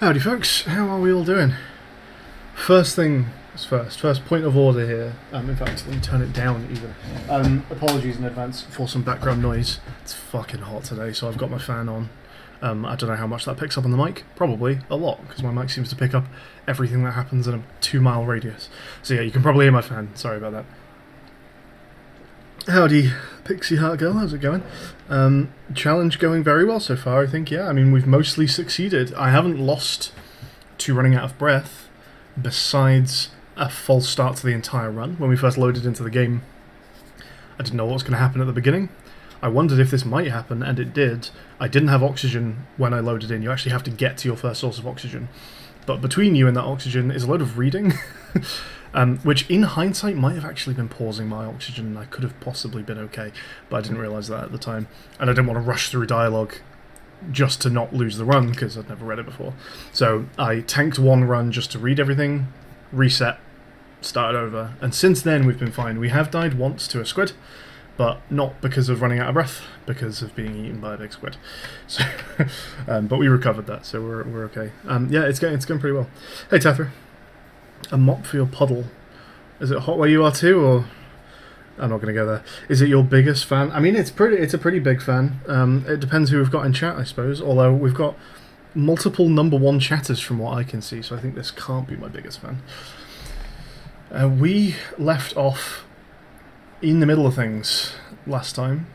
Howdy folks, how are we all doing? First thing is first point of order here, in fact let me turn it down even. Apologies in advance for some background noise. It's fucking hot today, so I've got my fan on. I don't know how much that picks up on the mic, probably a lot, because my mic seems to pick up everything that happens in a 2-mile radius. So yeah, you can probably hear my fan, sorry about that. Howdy, Pixie Heart Girl, how's it going? Challenge going very well so far, I think, yeah. I mean, we've mostly succeeded. I haven't lost to running out of breath, besides a false start to the entire run. When we first loaded into the game, I didn't know what was going to happen at the beginning. I wondered if this might happen, and it did. I didn't have oxygen when I loaded in. You actually have to get to your first source of oxygen. But between you and that oxygen is a load of reading. Which in hindsight might have actually been pausing my oxygen, and I could have possibly been okay, but I didn't realise that at the time. And I didn't want to rush through dialogue just to not lose the run, because I'd never read it before. So I tanked one run just to read everything, reset, started over, and since then we've been fine. We have died once to a squid, but not because of running out of breath, because of being eaten by a big squid. So, but we recovered that, so we're okay. Yeah, it's going pretty well. Hey Tethra. A mop for your puddle. Is it hot where you are too, or I'm not going to go there. Is it your biggest fan? I mean, it's a pretty big fan. It depends who we've got in chat, I suppose. Although we've got multiple #1 chatters from what I can see, so I think this can't be my biggest fan. We left off in the middle of things last time.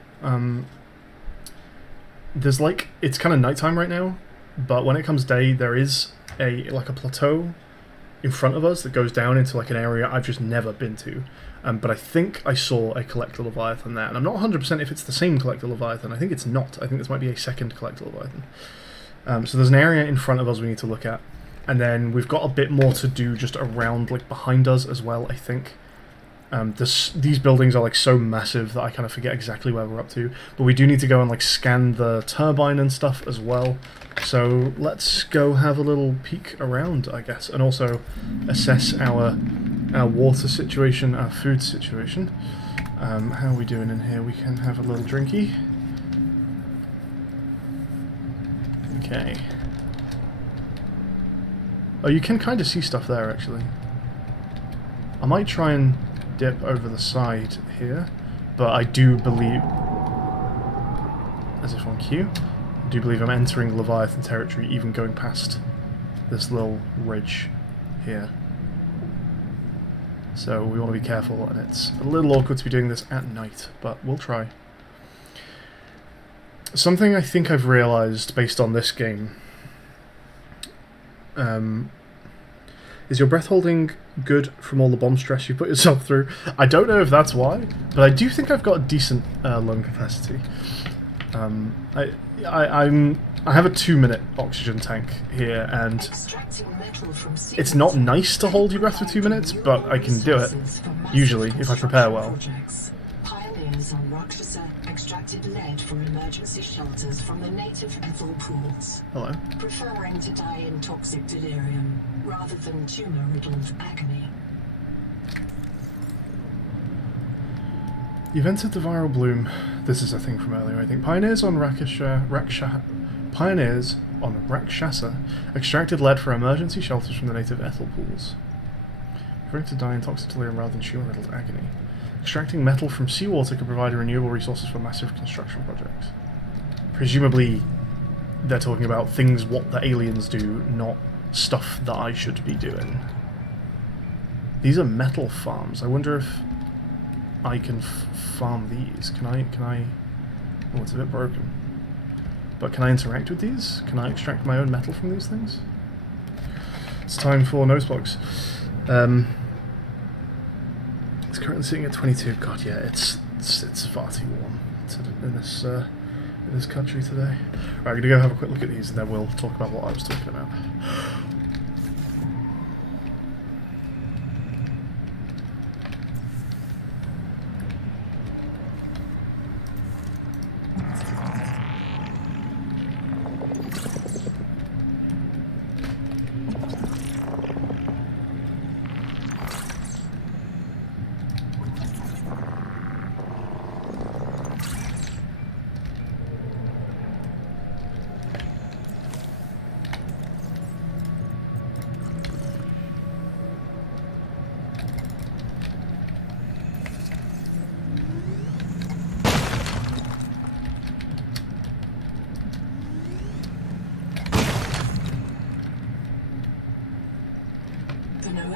There's it's kind of nighttime right now, but when it comes day, there is a plateau in front of us that goes down into an area I've just never been to. But I think I saw a Collector Leviathan there, and I'm not 100% if it's the same Collector Leviathan. I think it's not. I think this might be a second Collector Leviathan. So there's an area in front of us we need to look at, and then we've got a bit more to do just around, behind us as well, I think. These buildings are so massive that I kind of forget exactly where we're up to, but we do need to go and scan the turbine and stuff as well. So let's go have a little peek around, I guess, and also assess our water situation, our food situation. How are we doing in here? We can have a little drinky. Okay. Oh, you can kind of see stuff there, actually. I might try and dip over the side here, but I do believe, as if on cue, I do believe I'm entering Leviathan territory even going past this little ridge here. So we want to be careful, and it's a little awkward to be doing this at night, but we'll try. Something I think I've realised based on this game is your breath holding good from all the bomb stress you put yourself through. I don't know if that's why, but I do think I've got a decent lung capacity. I have a 2-minute oxygen tank here, and it's not nice to hold your breath for 2 minutes, but I can do it, usually, if I prepare well. Pioneers on Rakshasa extracted lead for emergency shelters from the native ethel pools. Hello. Preferring to die in toxic delirium rather than tumor-riddled agony. You've entered the viral bloom. This is a thing from earlier, I think. Pioneers on Rakshasa extracted lead for emergency shelters from the native ethel pools. Preferring to die in toxic delirium rather than tumor-riddled agony. Extracting metal from seawater could provide renewable resources for massive construction projects. Presumably, they're talking about things what the aliens do, not stuff that I should be doing. These are metal farms. I wonder if I can farm these. Can I... Oh, it's a bit broken. But can I interact with these? Can I extract my own metal from these things? It's time for nose plugs. It's currently sitting at 22. God, yeah, it's far too warm in this country today. Right, I'm gonna go have a quick look at these, and then we'll talk about what I was talking about.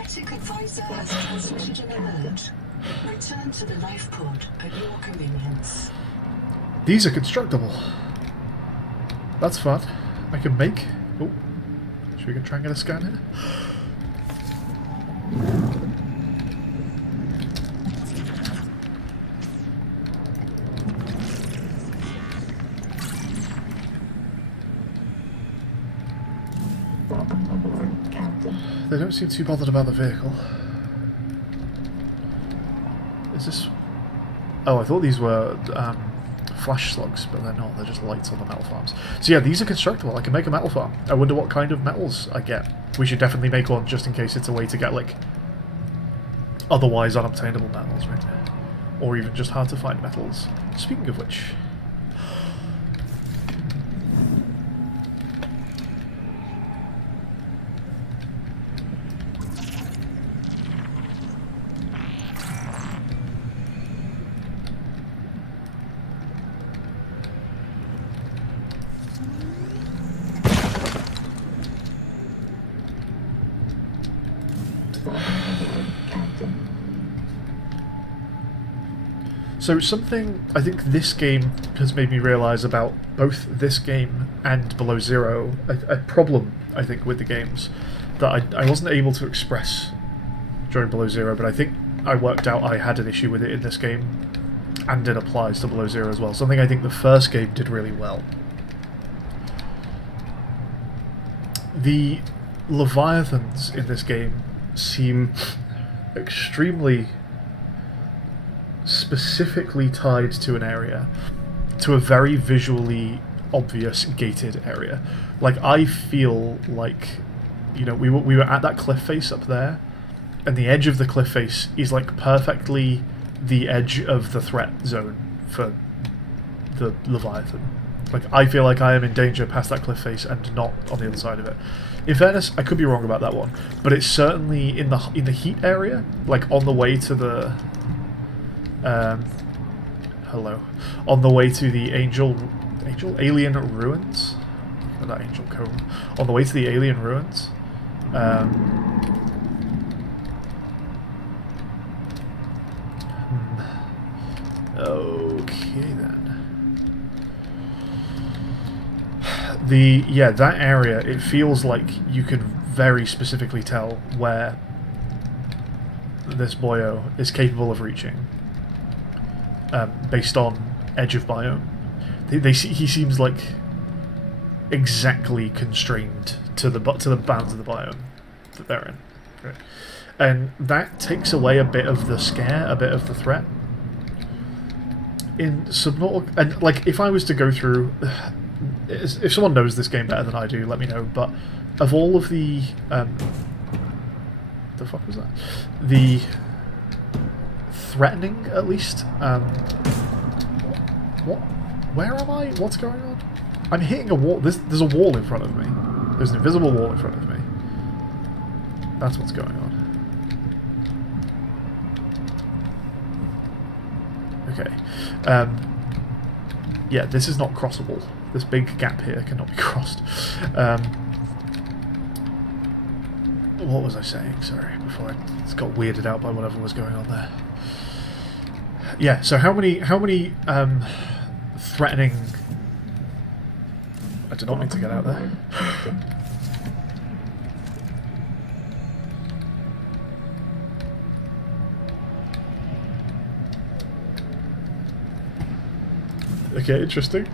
Genetic advisor has transmitted an alert. Return to the life pod at your convenience. These are constructible. That's fun. I can make... Oh, should we try and get a scan here? They don't seem too bothered about the vehicle. Is this... Oh, I thought these were flash slugs, but they're not. They're just lights on the metal farms. So yeah, these are constructible. I can make a metal farm. I wonder what kind of metals I get. We should definitely make one just in case it's a way to get, like, otherwise unobtainable metals, right? Or even just hard to find metals. Speaking of which... So something I think this game has made me realise about both this game and Below Zero, a problem I think with the games that I wasn't able to express during Below Zero, but I think I worked out I had an issue with it in this game, and it applies to Below Zero as well. Something I think the first game did really well. The Leviathans in this game seem extremely specifically tied to an area, to a very visually obvious gated area. Like, I feel like, you know, we were at that cliff face up there, and the edge of the cliff face is like perfectly the edge of the threat zone for the Leviathan. Like, I feel like I am in danger past that cliff face and not on the other side of it. In fairness, I could be wrong about that one, but it's certainly in the heat area, like on the way to the on the way to the alien ruins. Or that angel cone. On the way to the alien ruins. Okay then. That area, it feels like you can very specifically tell where this boyo is capable of reaching, based on edge of biome. He seems like exactly constrained to the bounds of the biome that they're in, right? And that takes away a bit of the scare, a bit of the threat. In Subnautica, and like, if I was to go through, if someone knows this game better than I do, let me know. But of all of the fuck was that? The threatening, at least. What? Where am I? What's going on? I'm hitting a wall. There's a wall in front of me. There's an invisible wall in front of me. That's what's going on. Okay. Yeah, this is not crossable. This big gap here cannot be crossed. What was I saying? Sorry, before I got weirded out by whatever was going on there. Yeah, so how many threatening... I did not mean to get out there. Okay, interesting.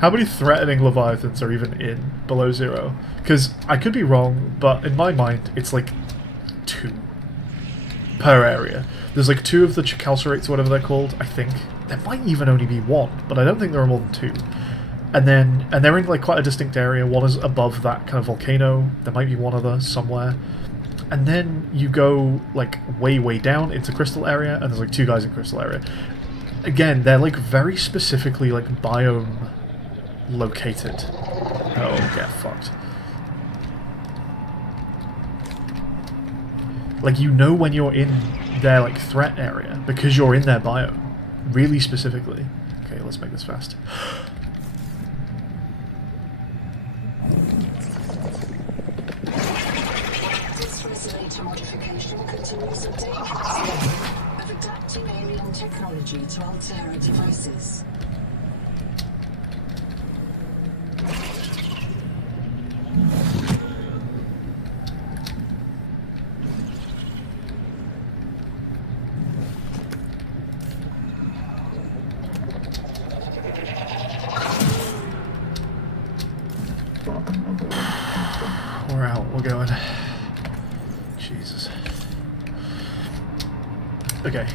How many threatening Leviathans are even in Below Zero? Because I could be wrong, but in my mind, it's like 2 per area. There's like 2 of the Chicalcerates, or whatever they're called, I think. There might even only be 1, but I don't think there are more than 2. And they're in like quite a distinct area. One is above that kind of volcano. There might be one other somewhere. And then you go like way down into Crystal area, and there's like 2 guys in Crystal area. Again, they're like very specifically like biome located. Oh, get fucked. Like, you know when you're in their like threat area because you're in their biome, really specifically. Okay, let's make this fast. Dysregulated Data modification continues update. Of adapting alien technology to Altera devices. We're out, we're going. Jesus. Okay.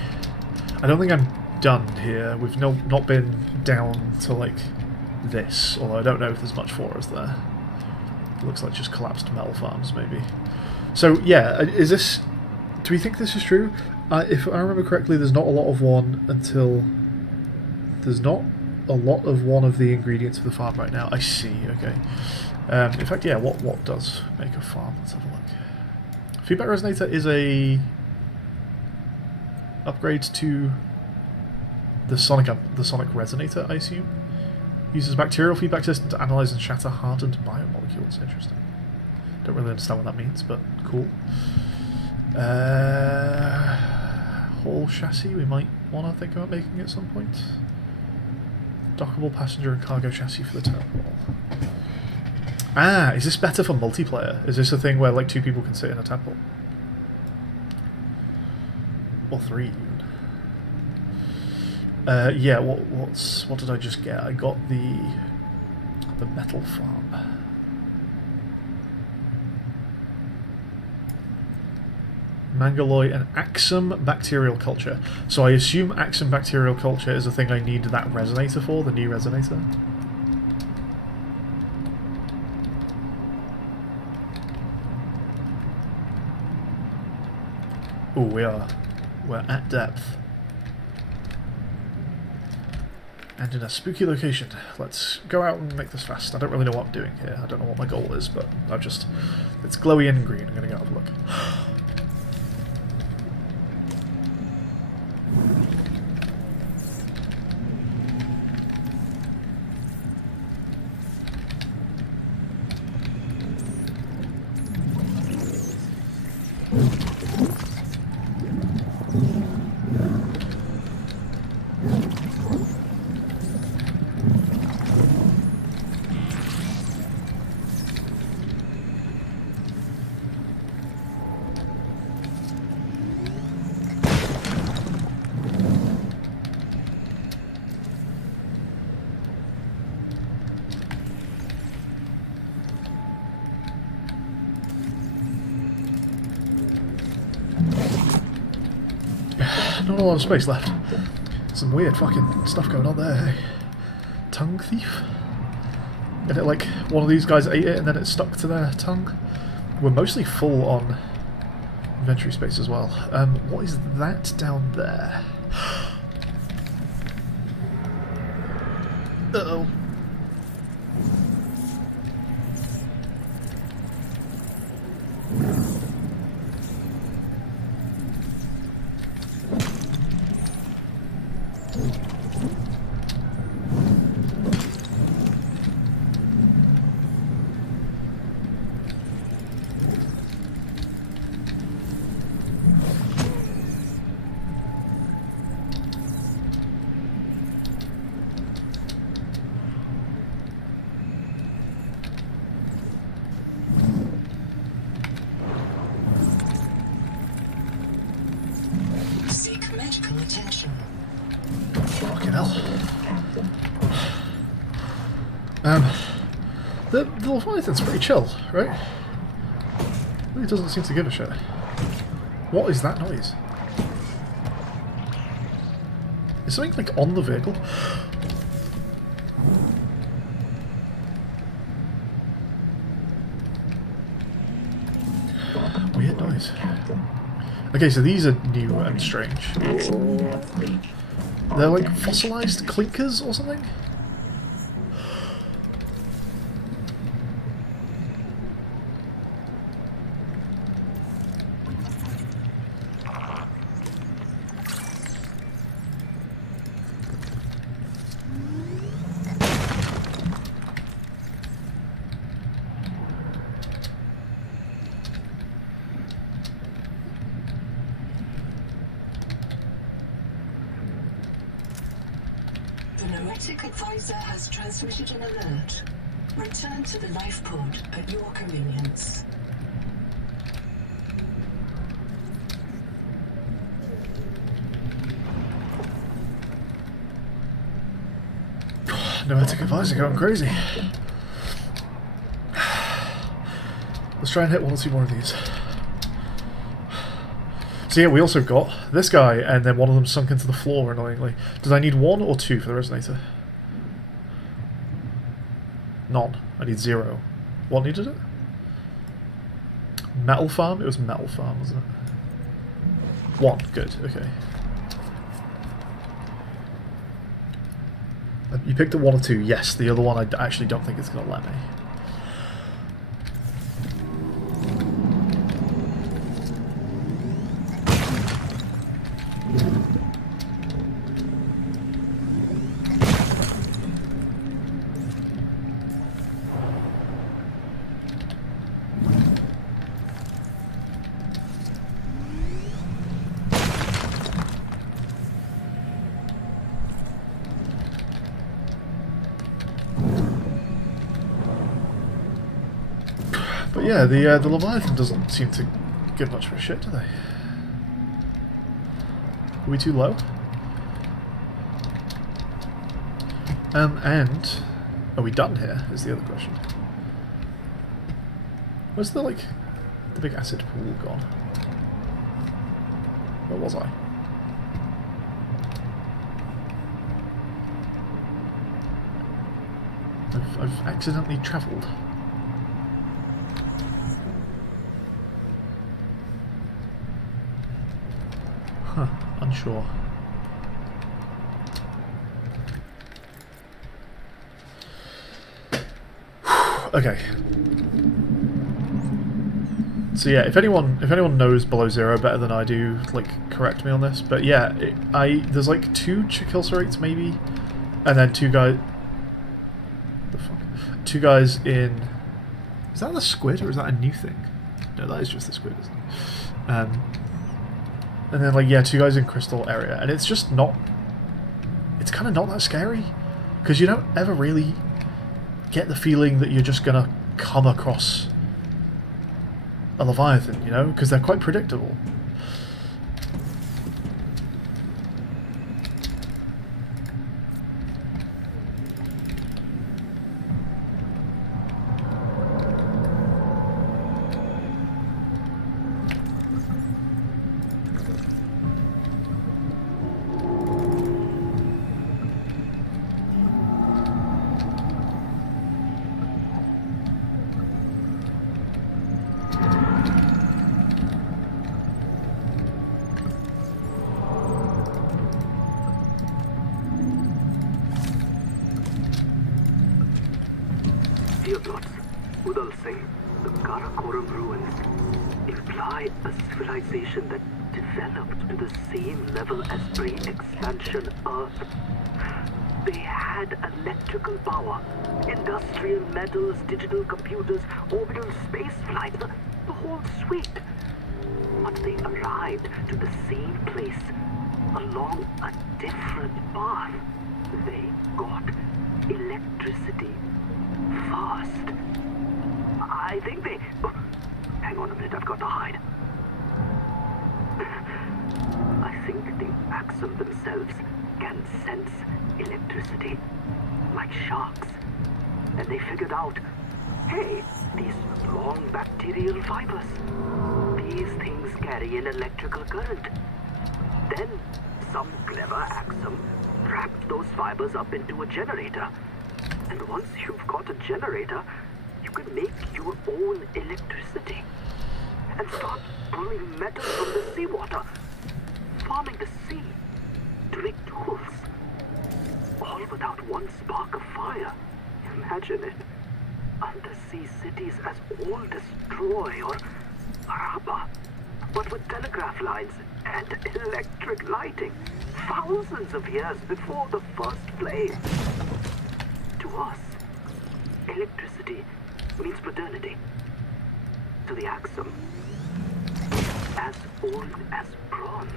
I don't think I'm done here. We've not been down to, like, this, although I don't know if there's much for us there. It looks like just collapsed metal farms, maybe. So, yeah, is this... Do we think this is true? If I remember correctly, there's not a lot of one until... There's not a lot of one of the ingredients for the farm right now. I see, okay. In fact, yeah, what does make a farm? Let's have a look. Feedback resonator is a upgrade to the sonic resonator, I assume. Uses a bacterial feedback system to analyze and shatter hardened biomolecules. Interesting. Don't really understand what that means, but cool. Whole chassis we might want to think about making at some point. Dockable passenger and cargo chassis for the terminal. Ah, is this better for multiplayer? Is this a thing where like 2 people can sit in a temple? Or 3 even. Yeah, what did I just get? I got the metal farm. Mangaloy and Axum bacterial culture. So I assume Axum bacterial culture is a thing I need that resonator for, the new resonator. Oh, we're at depth. And in a spooky location. Let's go out and make this fast. I don't really know what I'm doing here. I don't know what my goal is, but it's glowy and green. I'm gonna go have a look. Not a lot of space left. Some weird fucking stuff going on there, hey? Tongue thief? And it like, one of these guys ate it and then it stuck to their tongue? We're mostly full on inventory space as well. What is that down there? Uh-oh. Medical attention. Fucking hell. The Leviathan's pretty chill, right? Really doesn't seem to give a shit. What is that noise? Is something like on the vehicle? Weird noise. Okay, so these are new and strange. They're like fossilized clinkers or something? Berate advisor has transmitted an alert. Return to the life pod at your convenience. Nomadic advisor going crazy. Let's try and hit one or two more of these. So yeah, we also got this guy, and then one of them sunk into the floor, annoyingly. Did I need 1 or 2 for the resonator? None. I need 0. What needed it? Metal farm? It was metal farm, wasn't it? 1. Good. Okay. You picked a 1 or 2. Yes, the other one I actually don't think it's going to let me. But yeah, the Leviathan doesn't seem to give much of a shit, do they? Are we too low? And are we done here? Is the other question. Where's the big acid pool gone? Where was I? I've accidentally travelled. Huh, unsure. Okay. So yeah, if anyone knows below 0 better than I do, correct me on this. But yeah, there's 2 kill rates maybe, and then 2 guys. The fuck? 2 guys in. Is that the squid or is that a new thing? No, that is just the squid, isn't it? And then, yeah, 2 guys in crystal area. And it's just not... It's kind of not that scary. Because you don't ever really get the feeling that you're just going to come across a Leviathan, you know? Because they're quite predictable. Dear Plots, Udal Singh, the Karakoram ruins imply a civilization that developed to the same level as pre-expansion Earth. They had electrical power, industrial metals, digital computers, orbital space flight, the whole suite. But they arrived to the same place along a different path. They got electricity first. I think they... Oh, hang on a minute, I've got to hide. I think the Axum themselves can sense electricity, like sharks. And they figured out, hey, these long bacterial fibers, these things carry an electrical current. Then some clever Axum wrapped those fibers up into a generator. And once you've got a generator, you can make your own electricity. And start pulling metal from the seawater, farming the sea, to make tools. All without one spark of fire. Imagine it. Undersea cities as old as Troy or Harappa, but with telegraph lines and electric lighting, thousands of years before the first flame. To us, electricity means modernity. To the Axum, as old as bronze.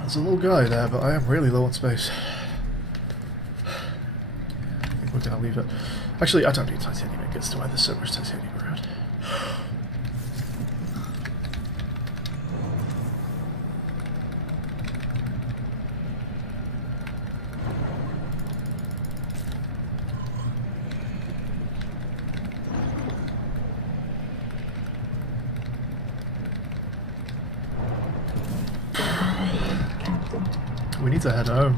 There's a little guy there, but I am really low on space. I think we're going to leave it. Actually, I don't need titanium ingots to wear this so much titanium around. We need to head home.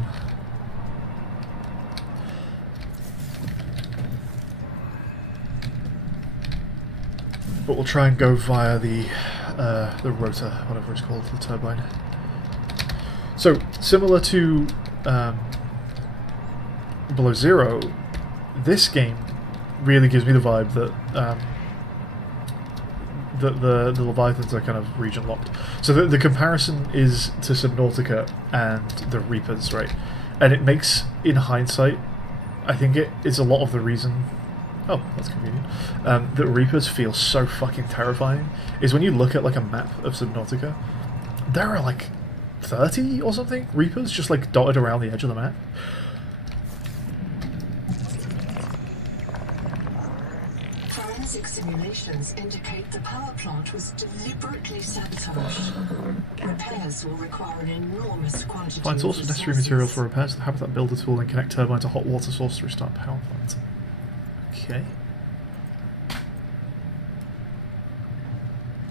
But we'll try and go via the rotor, whatever it's called, the turbine. So, similar to Below Zero, this game really gives me the vibe that the Leviathans are kind of region locked. So the comparison is to Subnautica and the Reapers, right? And it makes, in hindsight, I think it is a lot of the reason. Oh, that's convenient. That Reapers feel so fucking terrifying is when you look at like a map of Subnautica, there are like 30 or something Reapers just like dotted around the edge of the map. Forensic simulations indicate the power plant was deliberately sabotaged. Repairs will require an enormous quantity Find source of necessary material for repairs to the habitat builder tool and connect turbine to hot water source to restart power plant. Okay.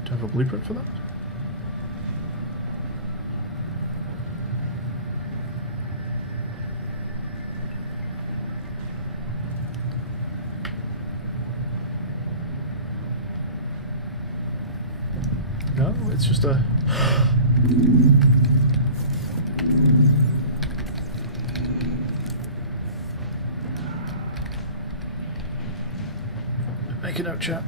Do I have a blueprint for that? No, it's just a... Make a note, chat.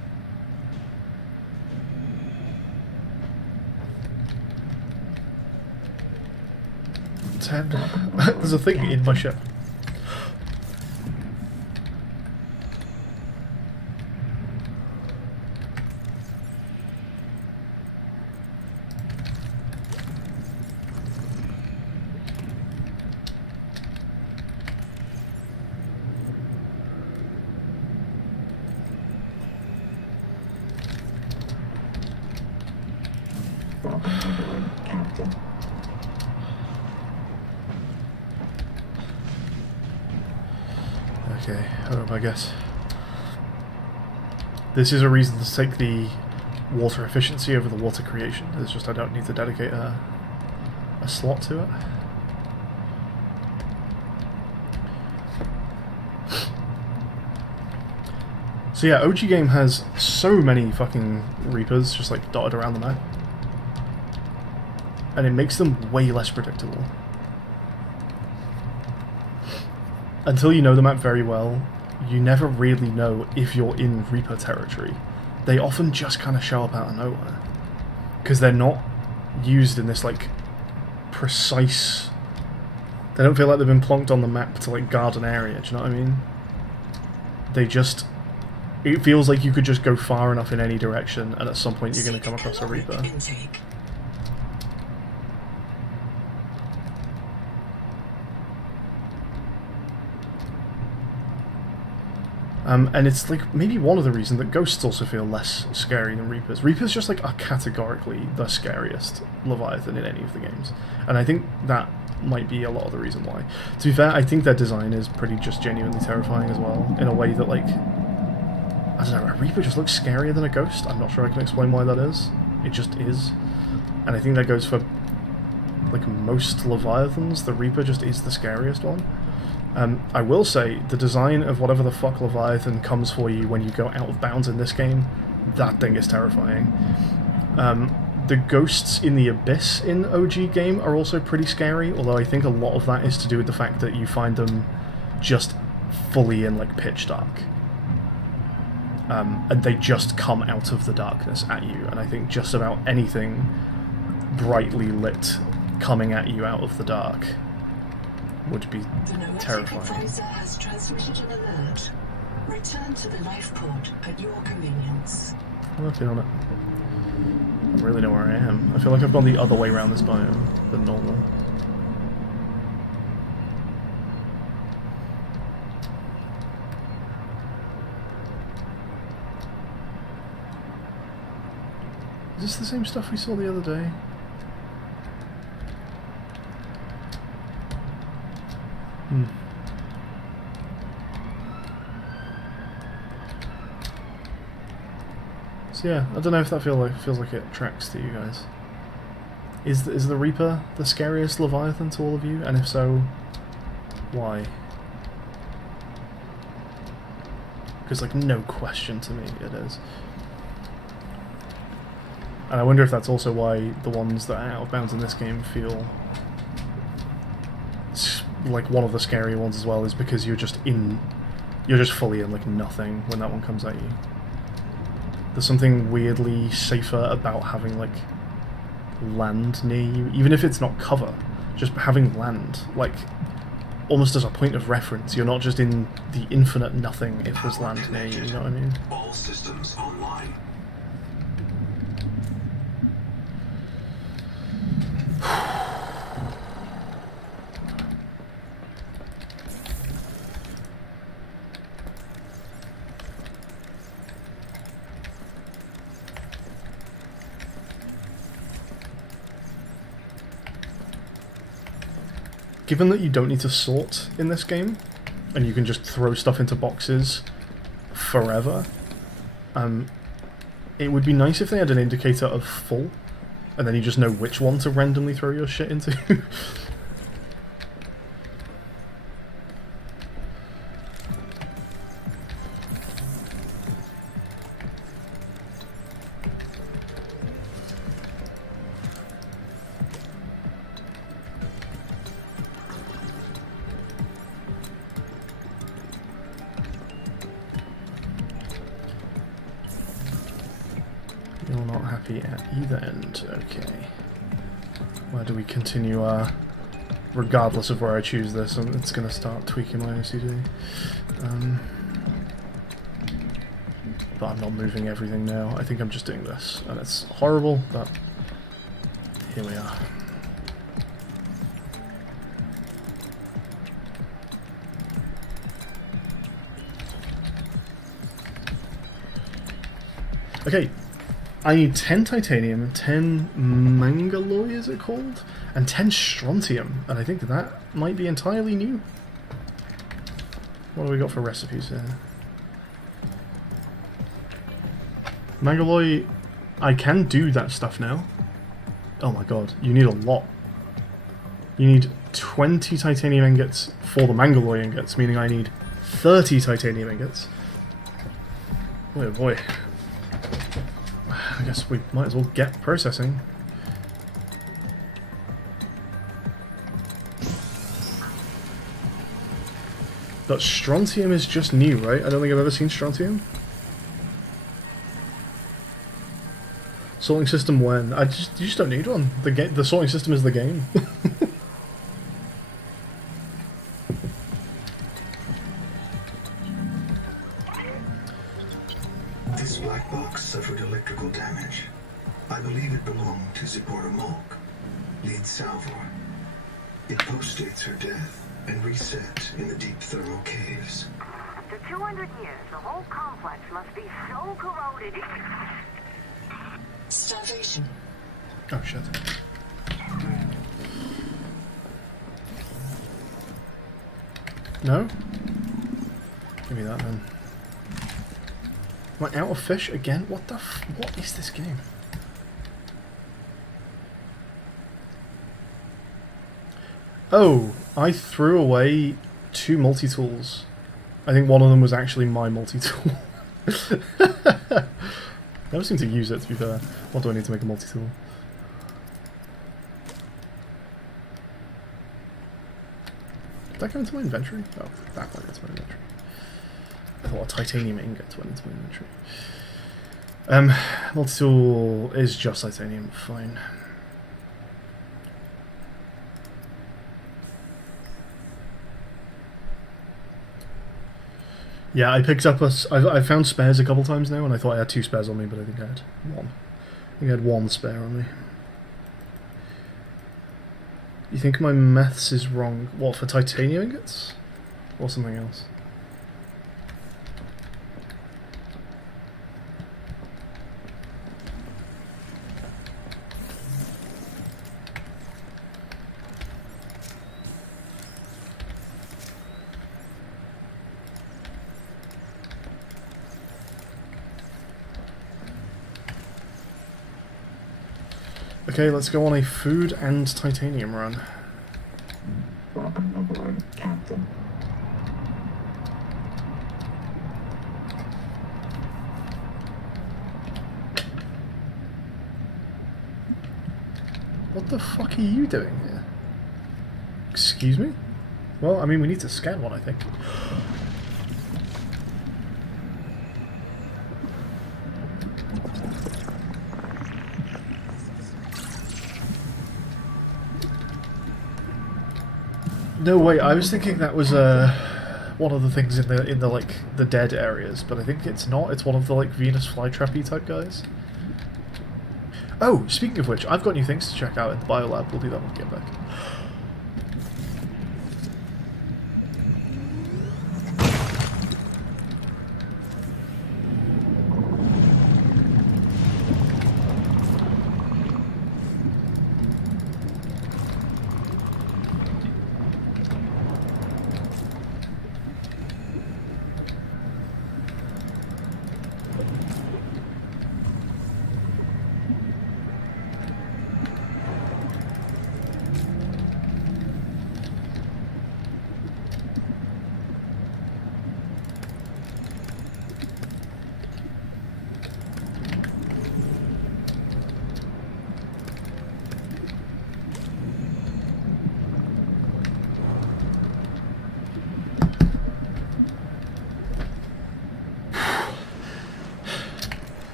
There's a thing in my ship. Okay, home, I guess. This is a reason to take the water efficiency over the water creation. It's just I don't need to dedicate a slot to it. So yeah, OG game has so many fucking Reapers just like dotted around the map. And it makes them way less predictable. Until you know the map very well, you never really know if you're in Reaper territory. They often just kind of show up out of nowhere. Because they're not used in this, like, precise... They don't feel like they've been plonked on the map to, like, guard an area, do you know what I mean? They just... It feels like you could just go far enough in any direction, and at some point you're going to come across a Reaper. And it's like maybe one of the reasons that ghosts also feel less scary than Reapers. Reapers just like are categorically the scariest Leviathan in any of the games, and I think that might be a lot of the reason why. To be fair, I think their design is pretty just genuinely terrifying as well, in a way that like, I don't know, a Reaper just looks scarier than a ghost. I'm not sure I can explain why that is. It just is, and I think that goes for like most Leviathans. The Reaper just is the scariest one. I will say, the design of whatever the fuck Leviathan comes for you when you go out of bounds in this game, that thing is terrifying. The ghosts in the Abyss in OG game are also pretty scary, although I think a lot of that is to do with the fact that you find them just fully in like pitch dark. And they just come out of the darkness at you, and I think just about anything brightly lit coming at you out of the dark would be terrifying. The advisor has transmitted an alert. Return to the life pod at your convenience. I'm working on it. don't really know where I am. I feel like I've gone the other way around this biome than normal. Is this the same stuff we saw the other day? So yeah, I don't know if that feels like it tracks to you guys. Is the Reaper the scariest Leviathan to all of you? And if so, why? Because like no question to me it is. And I wonder if that's also why the ones that are out of bounds in this game feel like one of the scarier ones as well, is because you're just fully in like nothing when that one comes at you. There's something weirdly safer about having like land near you, even if it's not cover. Just having land, like almost as a point of reference. You're not just in the infinite nothing if there's land near you. You know what I mean? All systems online. Given that you don't need to sort in this game, and you can just throw stuff into boxes forever, it would be nice if they had an indicator of full, and then you just know which one to randomly throw your shit into. You're not happy at either end, okay. Where do we continue regardless of where I choose this, and it's going to start tweaking my OCD. But I'm not moving everything now, I think I'm just doing this, and it's horrible, but here we are. Okay. I need 10 titanium, 10 mangalloy is it called? And 10 strontium, and I think that might be entirely new. What do we got for recipes here? Mangalloy, I can do that stuff now. Oh my god, you need a lot. You need 20 titanium ingots for the mangalloy ingots, meaning I need 30 titanium ingots. Oh boy. I guess we might as well get processing. But strontium is just new, right? I don't think I've ever seen strontium. Sorting system when? You just don't need one. The sorting system is the game. This black box suffered electrical damage. I believe it belonged to Zipporah Malk, lead Salvor. It postdates her death and reset in the deep thermal caves. After 200 years, the whole complex must be so corroded. Starvation. Oh shit. No? Give me that then. Am I out of fish again? What the what is this game? Oh, I threw away 2 multi-tools. I think one of them was actually my multi-tool. Never seem to use it, to be fair. What do I need to make a multi-tool? Did that go into my inventory? Oh, that went into my inventory. I thought a titanium ingot went into my inventory. Multi-tool is just titanium, fine. Yeah, I picked up I found spares a couple times now, and I thought I had 2 spares on me, but I think I had 1. think I had one spare on me. You think my maths is wrong? What, for titanium ingots? Or something else? Okay, let's go on a food and titanium run. Welcome aboard, Captain. What the fuck are you doing here? Excuse me? Well, I mean, we need to scan one, I think. No, wait, I was thinking that was one of the things in the like the dead areas, but I think it's not. It's one of the like Venus flytrappy type guys. Oh, speaking of which, I've got new things to check out in the biolab. We'll do that when we get back.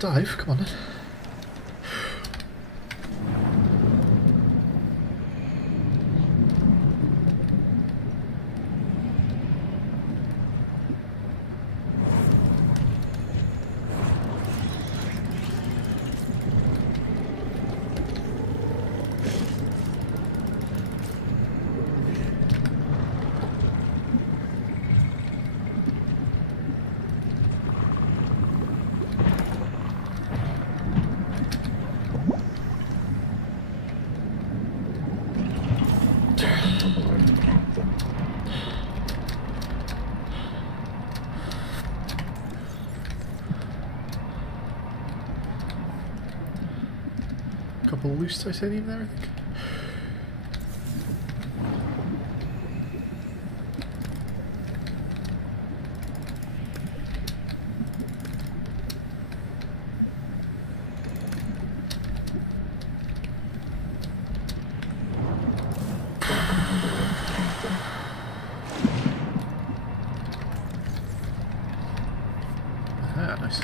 Dive, come on then. Couple of loose titanium there, I think. Ah, nice.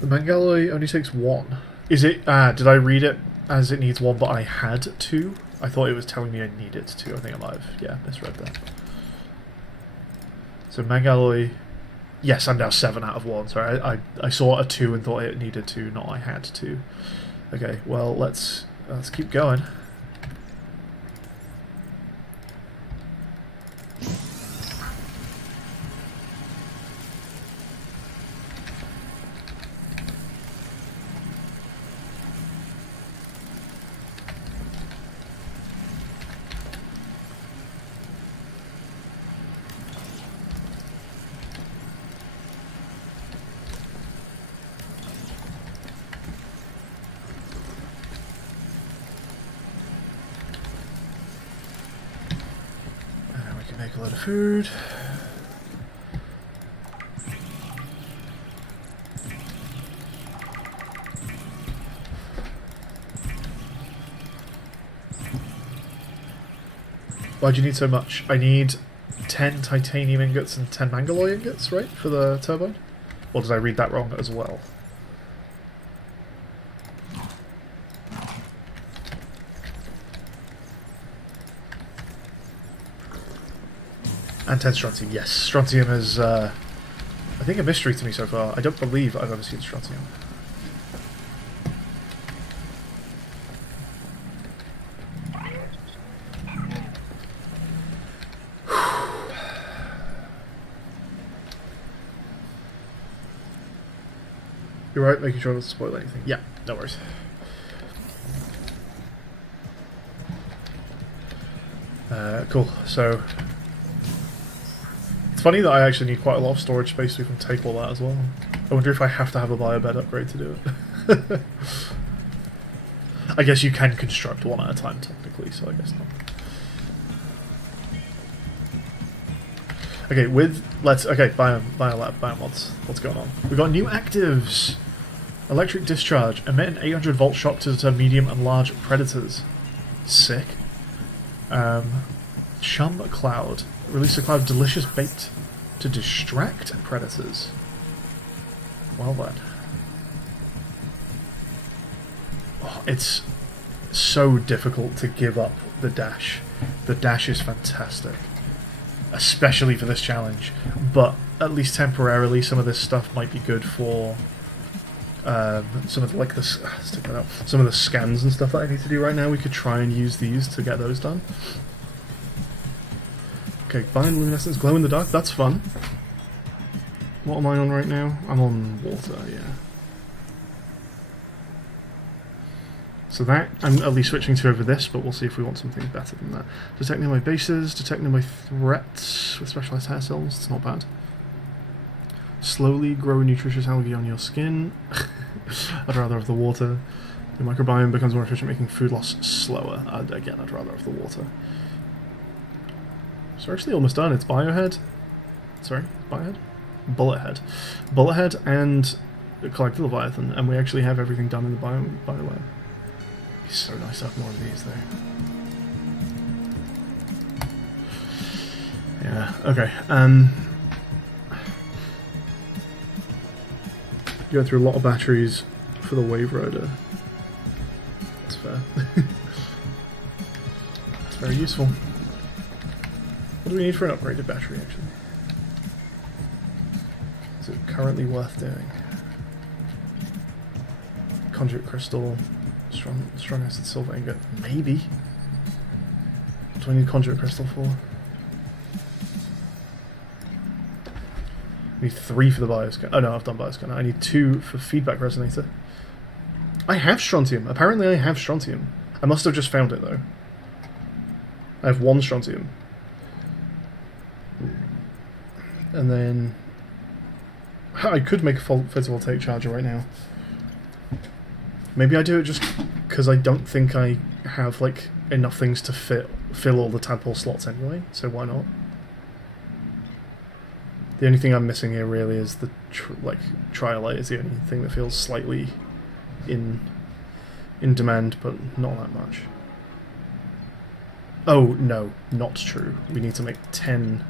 The Mangalloy only takes one. Is it? Did I read it as it needs one, but I had two? I thought it was telling me I needed two. I think I might have, yeah, misread that. So Mangalloy, yes, I'm now 7 out of 1. Sorry, I saw a 2 and thought it needed 2, not I had 2. Okay, well let's keep going. Make a lot of food. Why do you need so much? I need 10 titanium ingots and 10 mangalloy ingots, right, for the turbine? Or did I read that wrong as well? And 10 strontium, yes. Strontium is, I think, a mystery to me so far. I don't believe I've ever seen strontium. You're right, making sure not to spoil anything. Yeah, no worries. Cool, so... It's funny that I actually need quite a lot of storage space so we can take all that as well. I wonder if I have to have a biobed upgrade to do it. I guess you can construct one at a time technically, so I guess not. Okay, biomods. What's going on? We've got new actives. Electric discharge. Emit an 800 volt shock to deter medium and large predators. Sick. Chum cloud. Release a cloud of delicious bait to distract predators. Well then. Oh, it's so difficult to give up the dash. The dash is fantastic. Especially for this challenge. But at least temporarily some of this stuff might be good for some of the, some of the scans and stuff that I need to do right now. We could try and use these to get those done. Okay, bioluminescence, glow in the dark, that's fun. What am I on right now? I'm on water, yeah. So that, I'm at least switching to over this, but we'll see if we want something better than that. Detect nearby bases, detect nearby threats with specialized hair cells, it's not bad. Slowly grow nutritious algae on your skin. I'd rather have the water. The microbiome becomes more efficient, making food loss slower. Again, I'd rather have the water. So we're actually almost done. It's Biohead. Sorry, Biohead? Bullethead. Bullethead and Collected Leviathan, and we actually have everything done in the bio layer. It'd be so nice to have more of these, though. Yeah, okay. Going through a lot of batteries for the Wave Rider. That's fair. It's very useful. What do we need for an upgraded battery, actually? Is it currently worth doing? Conduit crystal, strong acid silver ingot, maybe. What do I need conduit crystal for? I need 3 for the bioscan. Oh no, I've done bioscan. I need 2 for feedback resonator. I have strontium. Apparently I have strontium. I must have just found it though. I have 1 strontium. And then I could make a photovoltaic charger right now. Maybe I do it just because I don't think I have like enough things to fill all the tadpole slots anyway, so why not? The only thing I'm missing here really is the Triolite is the only thing that feels slightly in demand, but not that much. Oh no, not true. We need to make 10.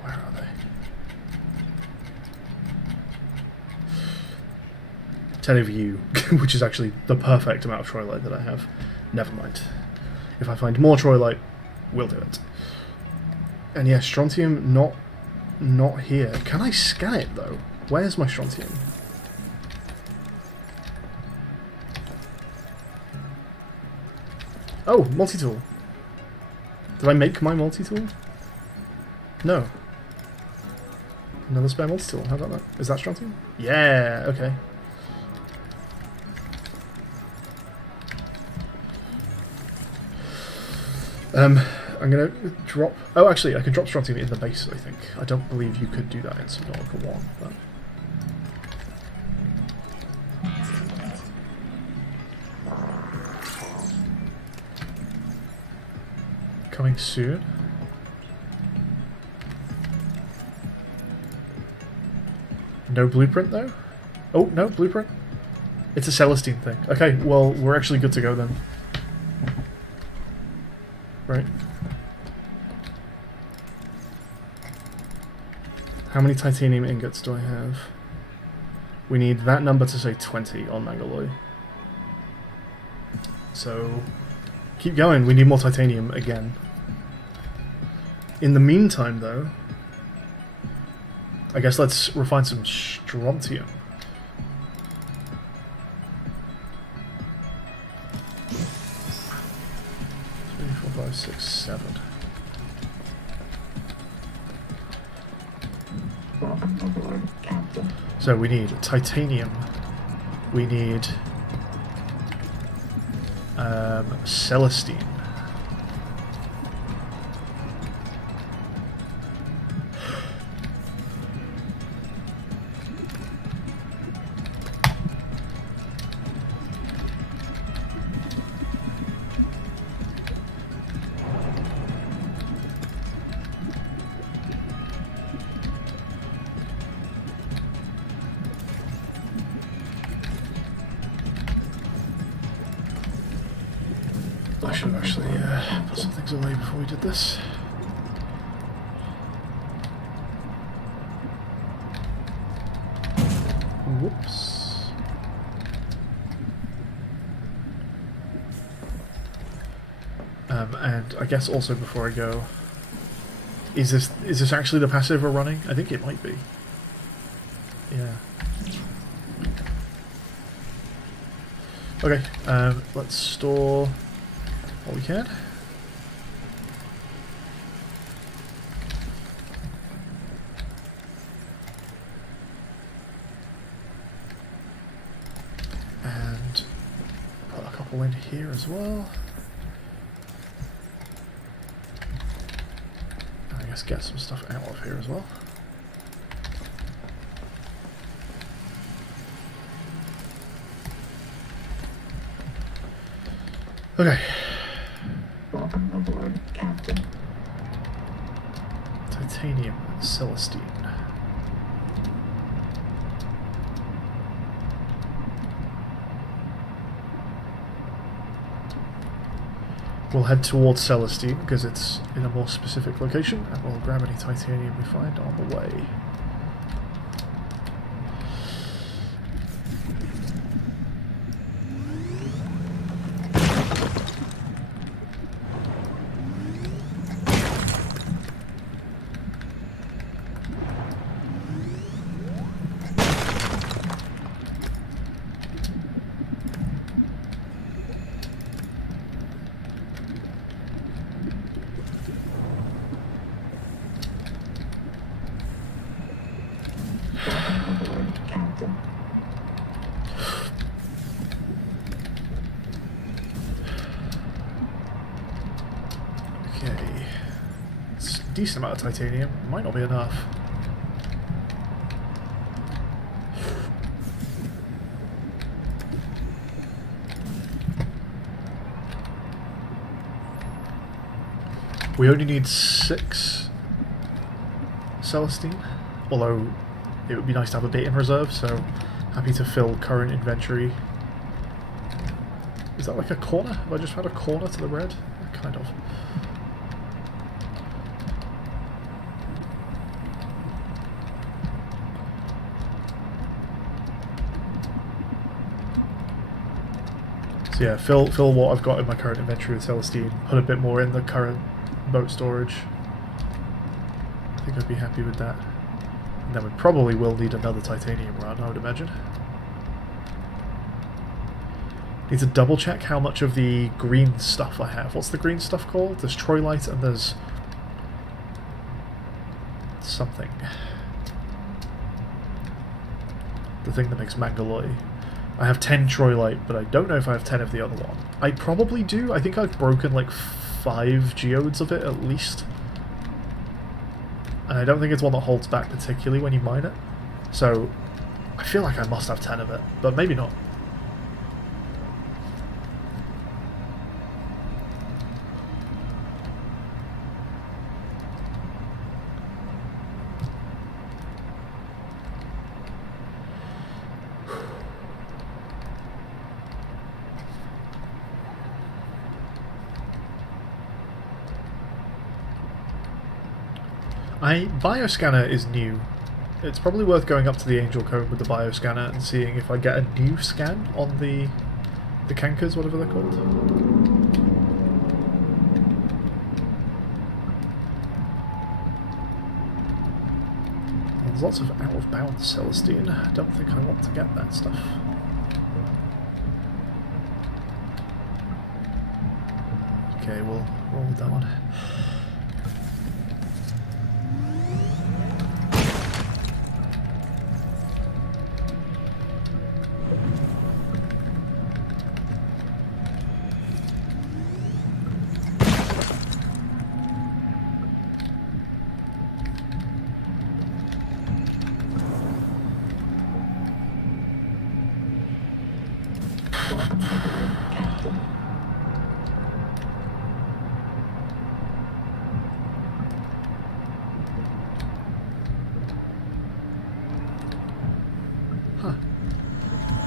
Where are they? 10 of you, which is actually the perfect amount of Troilite that I have. Never mind. If I find more Troilite, we'll do it. And yeah, strontium not here. Can I scan it though? Where's my strontium? Oh, multi-tool. Did I make my multi-tool? No. Another spare multi-tool. How about that? Is that strontium? Yeah, okay. I'm gonna drop... Oh, actually, I could drop strontium in the base, I think. I don't believe you could do that in Subnautica 1, but... Coming soon. No blueprint, though? Oh, no, blueprint? It's a Celestine thing. Okay, well, we're actually good to go then. How many titanium ingots do I have? We need that number to say 20 on Mangalore. So, keep going. We need more titanium again. In the meantime, though, I guess let's refine some strontium. Three, four, five, six, 7. Welcome aboard, Captain. So we need titanium. We need Celestine. I should have actually put some things away before we did this. Whoops. And I guess also before I go, is this actually the passive we're running? I think it might be. Yeah. Okay. Let's store what we can. And put a couple in here as well. And I guess get some stuff out of here as well. Okay. Welcome aboard, Captain. Titanium and Celestine. We'll head towards Celestine because it's in a more specific location, and we'll grab any titanium we find on the way. Welcome aboard, Captain. Okay. It's a decent amount of titanium. Might not be enough. We only need 6 Celestine, although it would be nice to have a bit in reserve, so happy to fill current inventory. Is that like a corner? Have I just found a corner to the red? Kind of. So yeah, fill what I've got in my current inventory with Celestine, put a bit more in the current boat storage. I think I'd be happy with that. And then we probably will need another titanium run, I would imagine. Need to double check how much of the green stuff I have. What's the green stuff called? There's Troilite and there's something. The thing that makes Mangaloi. I have 10 Troilite, but I don't know if I have 10 of the other one. I probably do. I think I've broken like 5 geodes of it at least. And I don't think it's one that holds back particularly when you mine it. So I feel like I must have 10 of it, but maybe not. Bioscanner is new, it's probably worth going up to the Angel Cone with the bioscanner and seeing if I get a new scan on the cankers, whatever they're called. There's lots of out of bounds Celestine. I don't think I want to get that stuff. Okay, we'll roll with that one.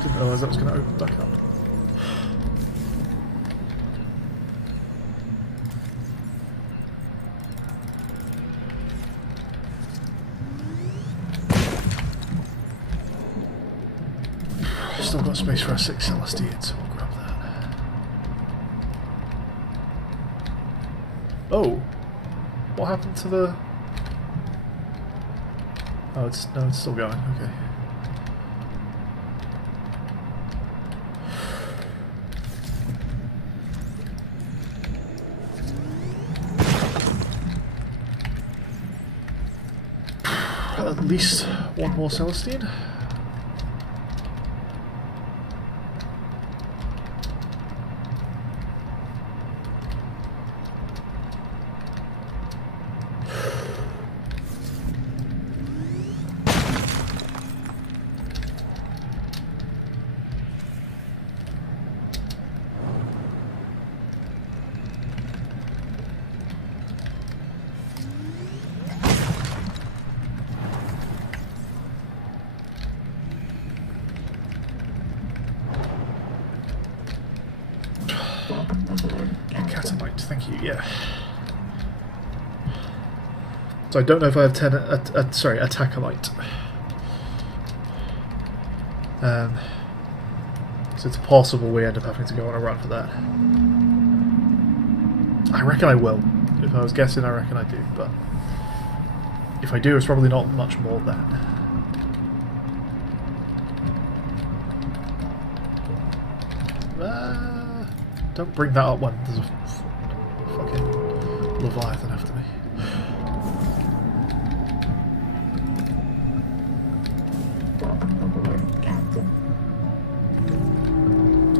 Didn't realise that was going to open back up. Still got space for a 6 Celestine, so we'll grab that. Oh! What happened to the... Oh, it's still going, okay. At least one more Celestine. Catamite, thank you, yeah. So I don't know if I have 10, sorry, Attackamite. So it's possible we end up having to go on a run for that. I reckon I will. If I was guessing, I reckon I do, but if I do, it's probably not much more than that. Don't bring that up when there's a fucking Leviathan after me.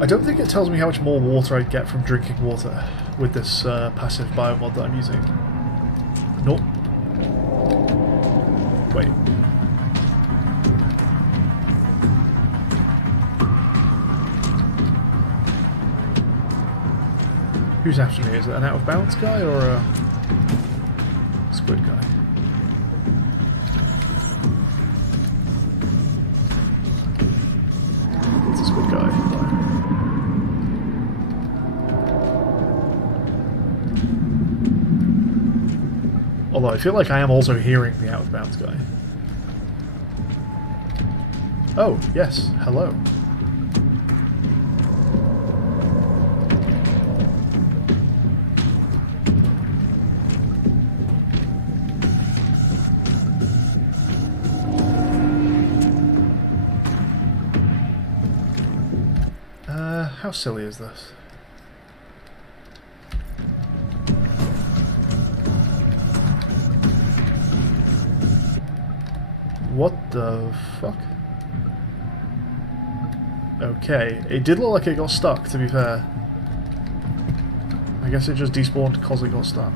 I don't think it tells me how much more water I get from drinking water with this passive biomod that I'm using. Nope. Wait. Who's after me? Is it an out of bounds guy or a squid guy? It's a squid guy. Although I feel like I am also hearing the out of bounds guy. Oh, yes. Hello. How silly is this? What the fuck? Okay, it did look like it got stuck, to be fair. I guess it just despawned because it got stuck.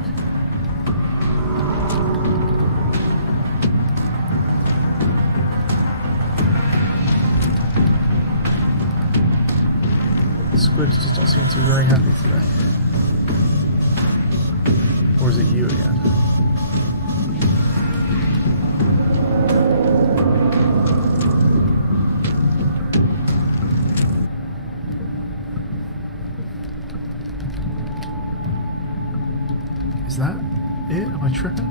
Squid does not seem to be very happy today. Or is it you again? Is that it? Am I tripping?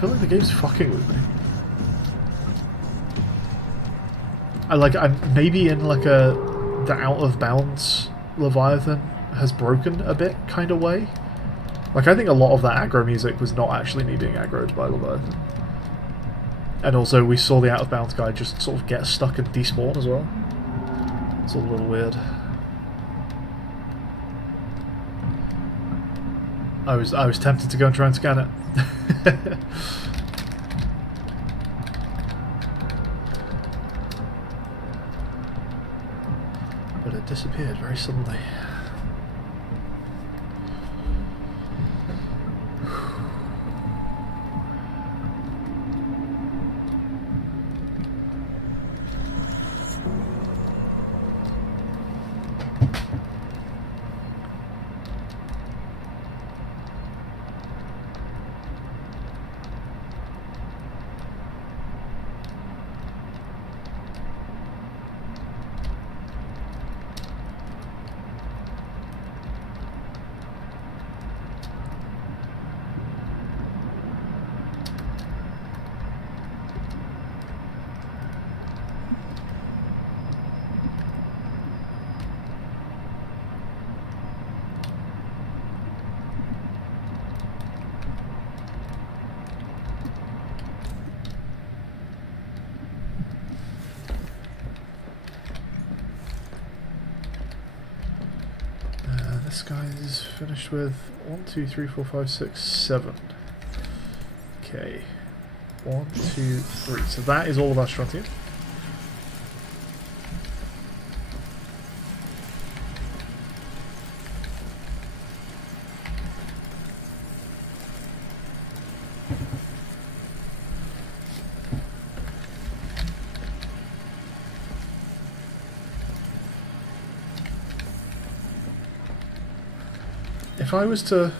feel like the game's fucking with me. I'm maybe in like the out of bounds Leviathan has broken a bit kind of way. Like, I think a lot of that aggro music was not actually me being aggroed by Leviathan. And also, we saw the out of bounds guy just sort of get stuck and despawn as well. It's all a little weird. I was tempted to go and try and scan it. But it disappeared very suddenly. This guy's finished with 1, 2, 3, 4, 5, 6, 7. Okay. 1, 2, 3. So that is all of our strontium. If I was to...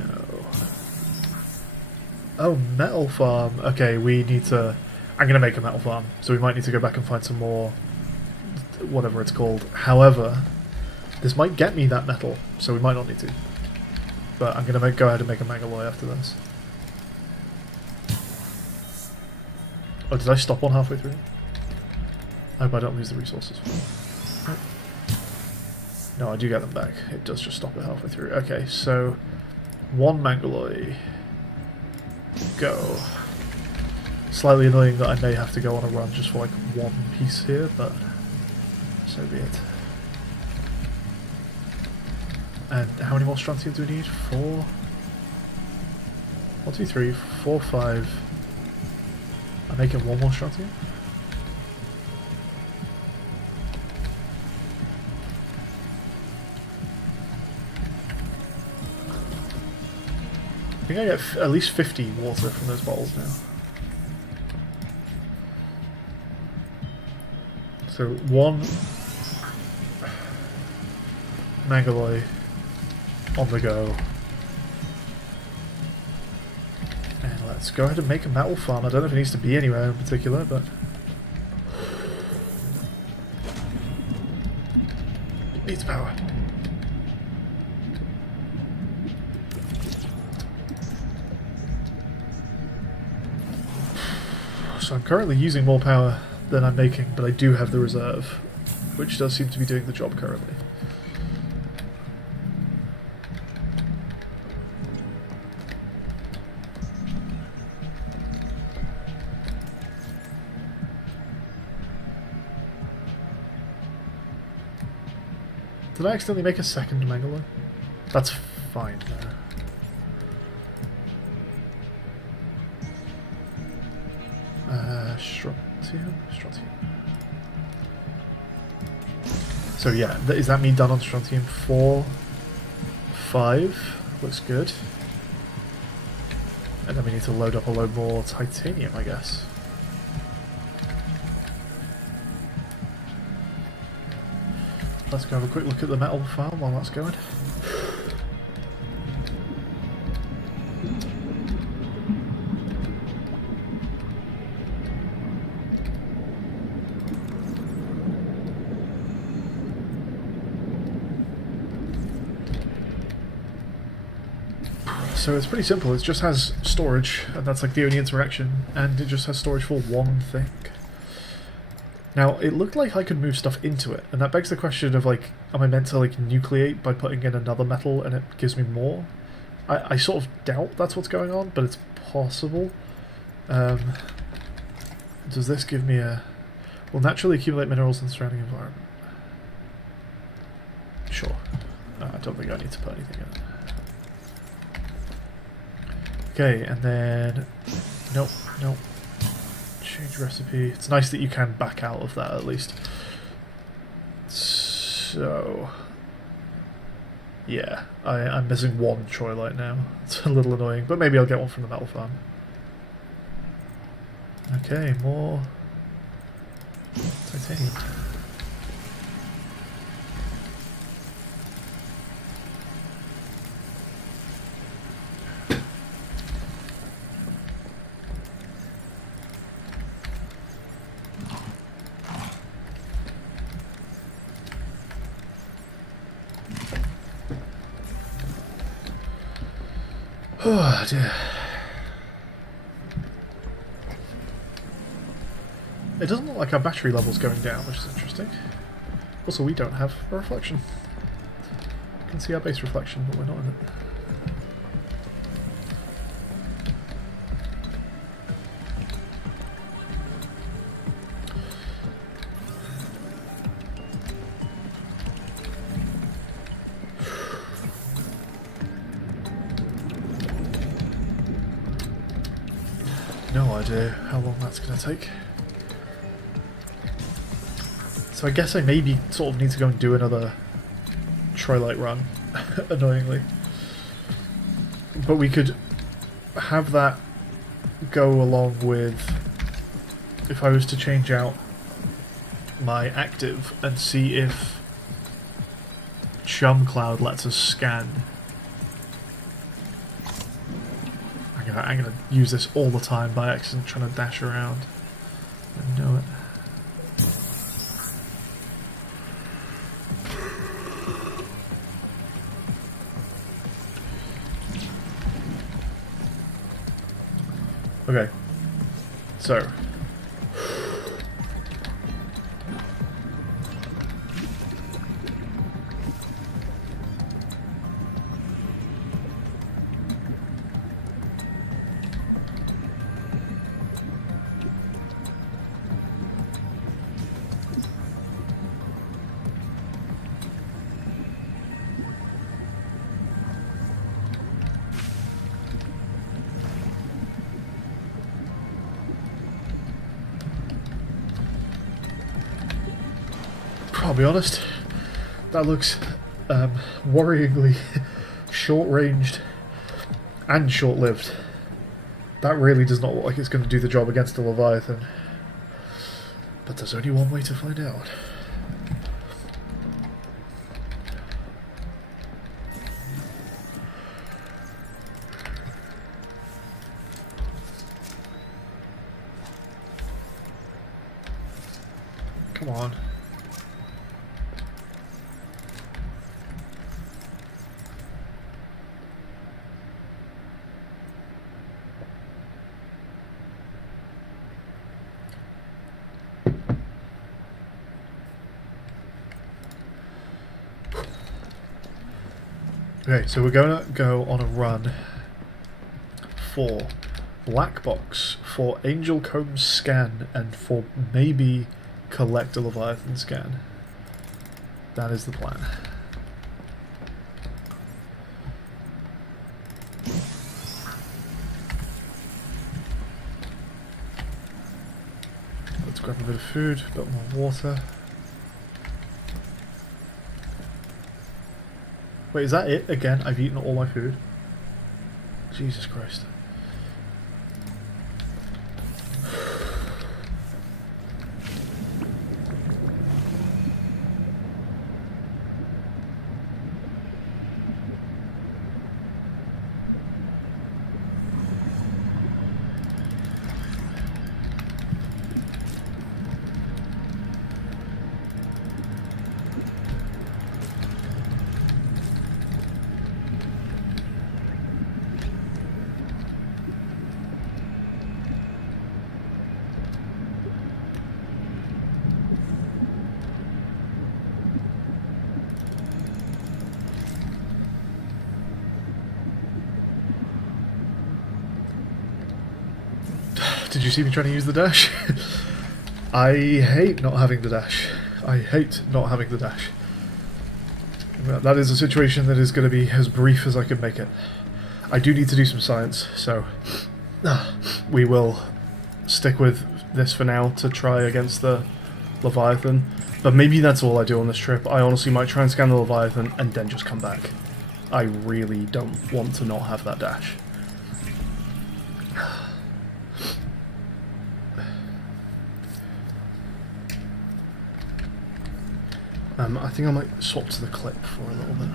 No. Oh, metal farm. Okay, we need to... I'm going to make a metal farm, so we might need to go back and find some more... whatever it's called. However, this might get me that metal, so we might not need to. But I'm going to go ahead and make a Mangaloi after this. Oh, did I stop one halfway through? I hope I don't lose the resources. No, I do get them back. It does just stop it halfway through. Okay, so 1 Mangaloi. Go. Slightly annoying that I may have to go on a run just for like one piece here, but so be it. And how many more strontium do we need? 4? 1, 2, 3, 4, 5. I'm making 1 more strontium. I think I get at least 50 water from those bottles now. So 1 Mangaloi on the go. And let's go ahead and make a metal farm. I don't know if it needs to be anywhere in particular, but... it needs power. So I'm currently using more power than I'm making, but I do have the reserve, which does seem to be doing the job currently. Did I accidentally make a second Mangaloi? That's fine. Strontium. So yeah, is that me done on strontium? 4, 5, looks good. And then we need to load up a load more titanium, I guess. Let's go have a quick look at the metal farm while that's going. So it's pretty simple. It just has storage, and that's like the only interaction, and it just has storage for one thing. Now, it looked like I could move stuff into it, and that begs the question of, like, am I meant to, like, nucleate by putting in another metal and it gives me more? I sort of doubt that's what's going on, but it's possible. Does this give me a... Will naturally accumulate minerals in the surrounding environment. Sure. I don't think I need to put anything in it. Okay, and then... Nope, nope. Change recipe. It's nice that you can back out of that, at least. So... Yeah, I'm missing one troilite now. It's a little annoying, but maybe I'll get one from the metal farm. Okay, more... titanium. Oh dear. It doesn't look like our battery level's going down, which is interesting. Also, we don't have a reflection. You can see our base reflection, but we're not in it. No idea how long that's going to take. So I guess I maybe sort of need to go and do another troilite run, annoyingly. But we could have that go along with, if I was to change out my active and see if Chum Cloud lets us scan. I'm gonna use this all the time by accident, trying to dash around. I know it. Okay, so I'll be honest, that looks worryingly short-ranged and short-lived. That really does not look like it's going to do the job against the Leviathan. But there's only one way to find out. Come on. Okay, so we're going to go on a run for Black Box, for Angel Comb scan, and for maybe collect a Leviathan scan. That is the plan. Let's grab a bit of food, a bit more water. Wait, is that it again? I've eaten all my food. Jesus Christ. Did you see me trying to use the dash? I hate not having the dash. I hate not having the dash. Well, that is a situation that is going to be as brief as I can make it. I do need to do some science, so we will stick with this for now to try against the Leviathan. But maybe that's all I do on this trip. I honestly might try and scan the Leviathan and then just come back. I really don't want to not have that dash. I think I might swap to the clip for a little bit.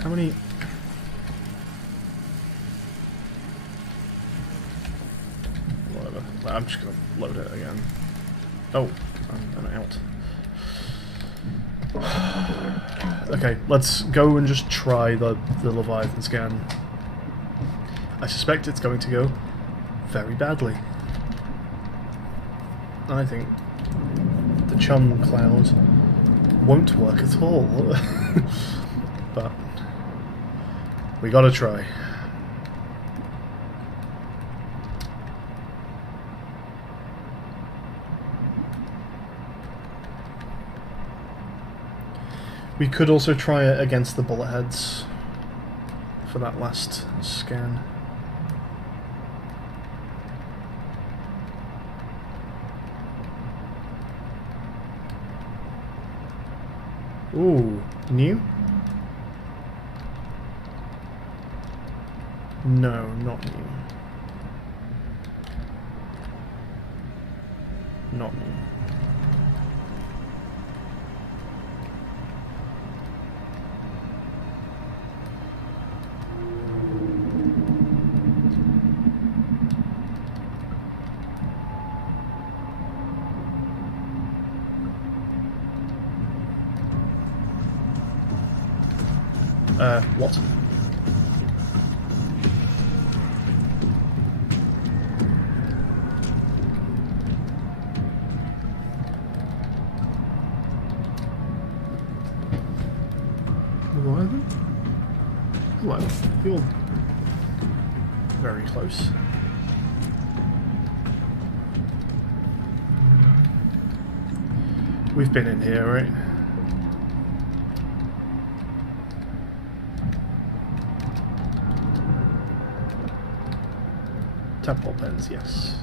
How many... Whatever. I'm just going to load it again. Oh, I'm out. Okay, let's go and just try the Leviathan scan. I suspect it's going to go very badly. I think the chum cloud won't work at all. But we gotta try. We could also try it against the bullet heads for that last scan. Ooh, new? No, not new. Not new. What? Leviathan? Hello. You're very close. We've been in here, right? Tadpole pens, yes.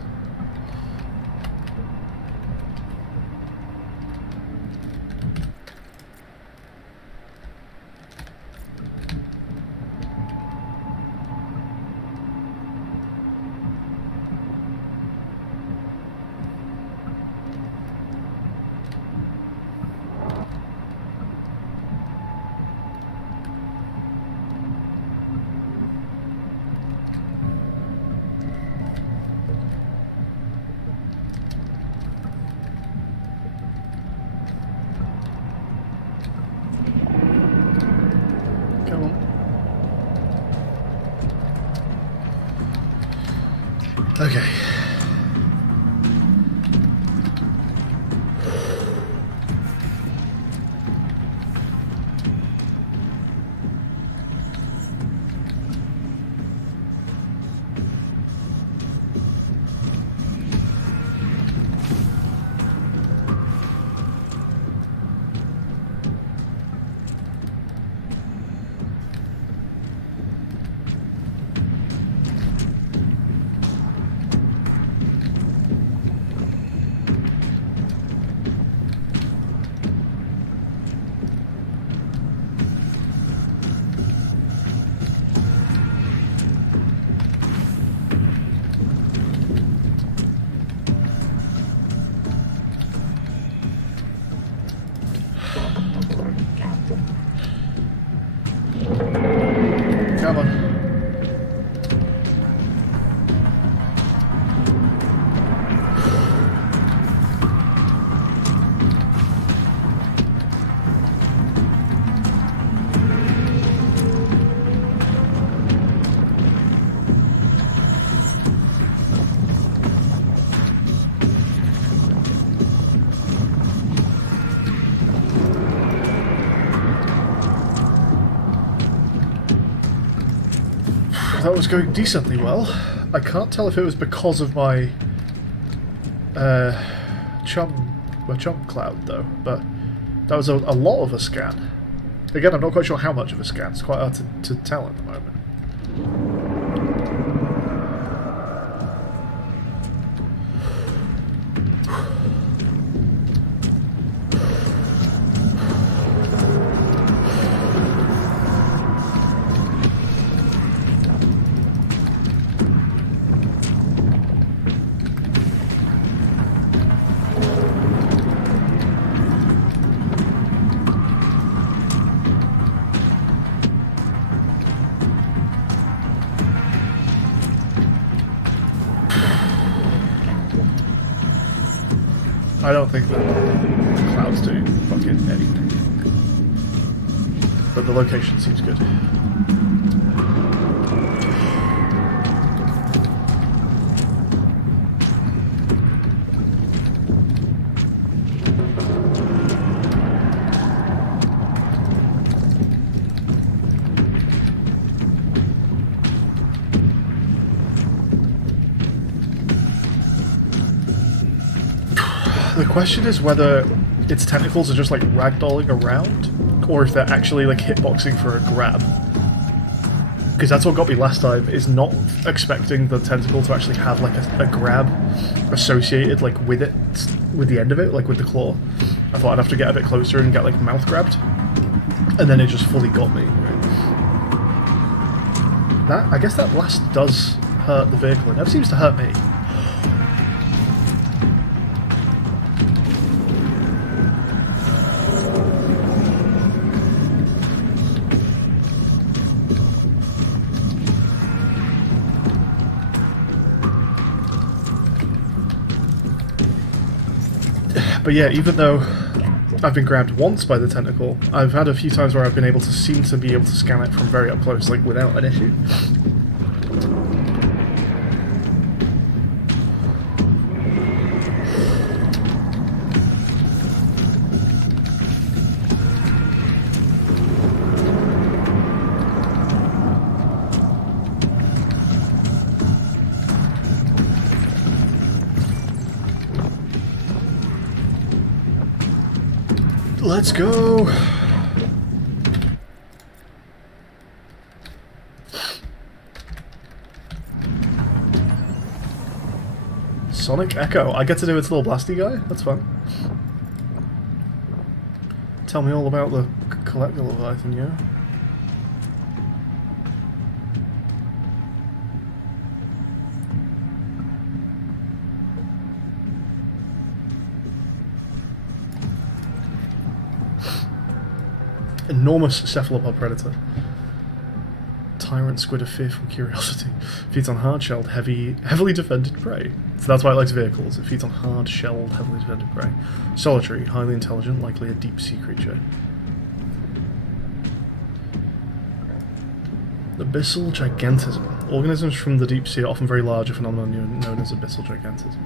that was going decently well. I can't tell if it was because of my chum cloud though, but that was a lot of a scan. Again, I'm not quite sure how much of a scan. It's quite hard to tell at the moment. I don't think that the clouds do fucking anything. But the location seems good. The question is whether its tentacles are just like ragdolling around, or if they're actually like hitboxing for a grab. Because that's what got me last time, is not expecting the tentacle to actually have like a grab associated like with it, with the end of it, like with the claw. I thought I'd have to get a bit closer and get like mouth grabbed, and then it just fully got me. That, I guess that blast does hurt the vehicle. It never seems to hurt me. But yeah, even though I've been grabbed once by the tentacle, I've had a few times where I've been able to scan it from very up close, like without an issue. Let's go! Sonic Echo. I get to do its little blasty guy? That's fun. Tell me all about the Collector Leviathan, yeah? Enormous cephalopod predator. Tyrant squid of fearful curiosity. Feeds on hard-shelled, heavily defended prey. So that's why it likes vehicles. It feeds on hard-shelled, heavily defended prey. Solitary, highly intelligent, likely a deep-sea creature. Abyssal gigantism. Organisms from the deep sea are often very large, a phenomenon known as abyssal gigantism.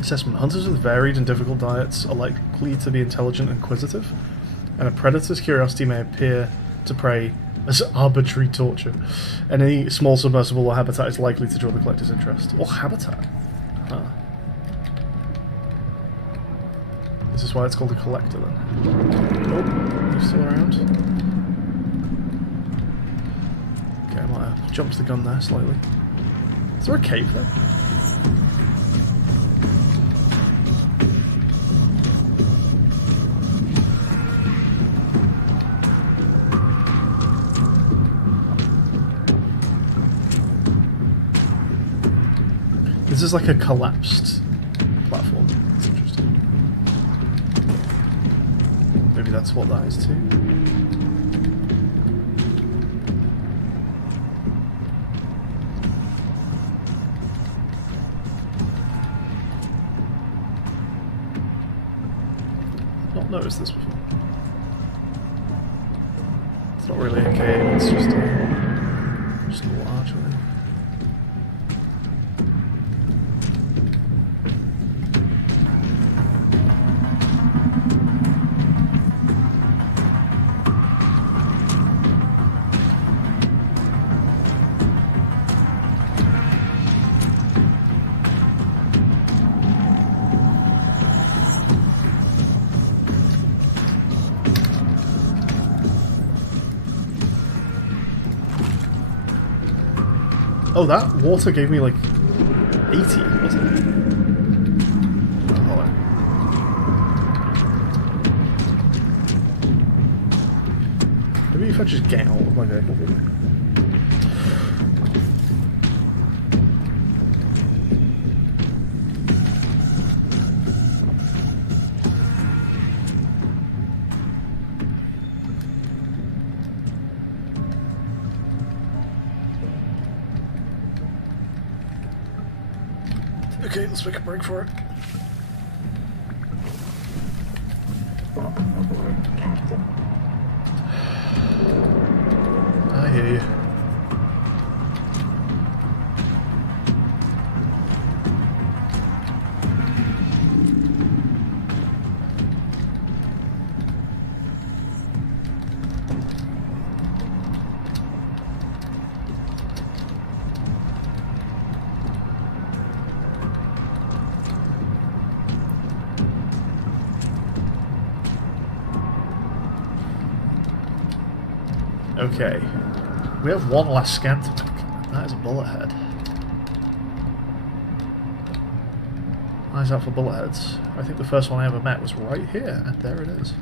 Assessment. Hunters with varied and difficult diets are likely to be intelligent and inquisitive, and a predator's curiosity may appear to prey as arbitrary torture. Any small submersible or habitat is likely to draw the collector's interest. Or habitat? Huh. This is why it's called a collector then. Oh, he's still around? Okay, I might have jumped the gun there slightly. Is there a cave there? This is like a collapsed platform. That's interesting. Maybe that's what that is too. I've not noticed this before. It's not really a cave, it's just a little archway. Oh, that water gave me like 80, wasn't it? Oh, hold on. Maybe if I just get out of my vehicle. Okay, let's make a break for it. Welcome aboard, Captain. I hear you. Okay, we have one last scan to make. That is a bullet head. Eyes out for bullet heads. I think the first one I ever met was right here, and there it is.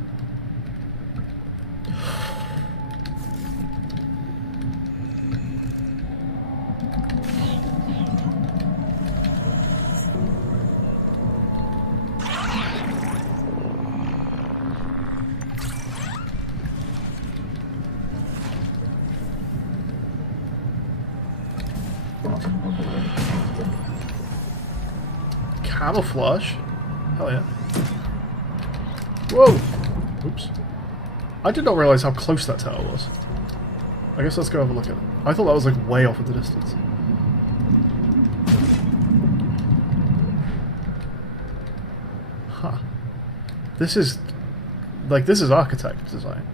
Camouflage? Hell yeah. Whoa! Oops. I did not realize how close that tower was. I guess let's go have a look at it. I thought that was like way off in the distance. Huh. This is... like, this is architect design.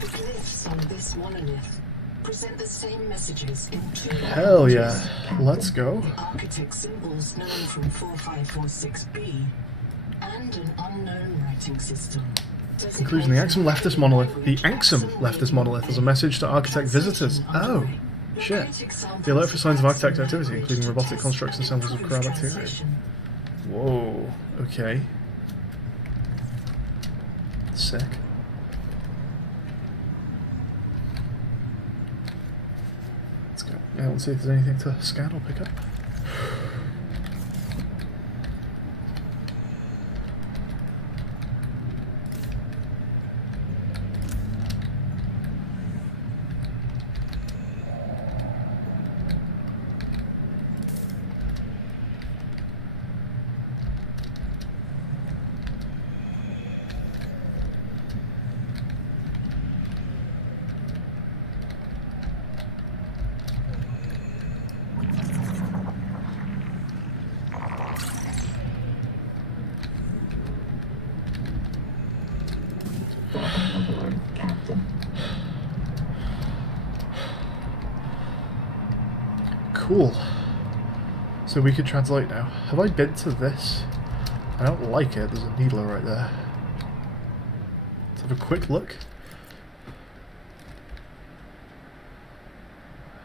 The glyphs on this monolith present the same messages in two Hell languages. yeah. Let's go. The architect symbols known from 4546B and an unknown writing system. Conclusion: the Axum leftist monolith. The Axum leftist monolith is a message to architect visitors. Oh, shit. The alert for signs of architect activity, including robotic constructs and samples of crab activity. Whoa. Okay. Sick. Let's go. Yeah, let's see if there's anything to scan or pick up. Welcome aboard, Captain. Cool. So we can translate now. Have I been to this? I don't like it. There's a needler right there. Let's have a quick look.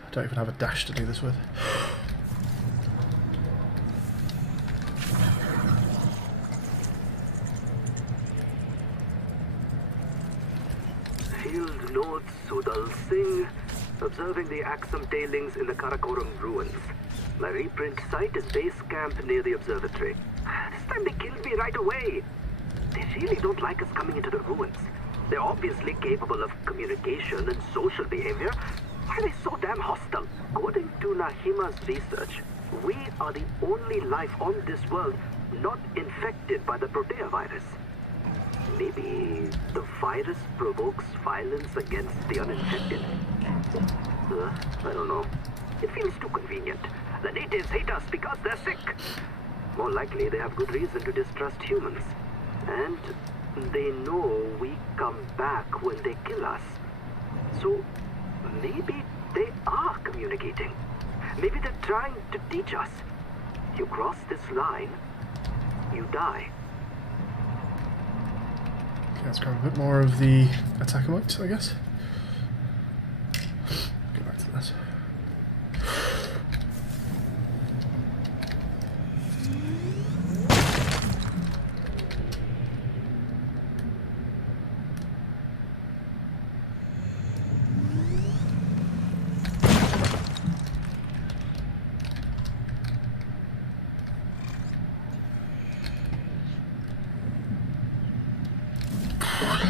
I don't even have a dash to do this with. Field Notes Sudal Singh, observing the Axum tailings in the Karakoram ruins. My reprint site is base camp near the observatory. This time they killed me right away. They really don't like us coming into the ruins. They're obviously capable of communication and social behavior. Why are they so damn hostile? According to Nahima's research, we are the only life on this world not infected by the Protea virus. Maybe the virus provokes violence against the uninfected? I don't know. It feels too convenient. The natives hate us because they're sick. More likely, they have good reason to distrust humans. And they know we come back when they kill us. So maybe they are communicating. Maybe they're trying to teach us. You cross this line, you die. Okay, let's grab a bit more of the attack emote, I guess. Go back to this.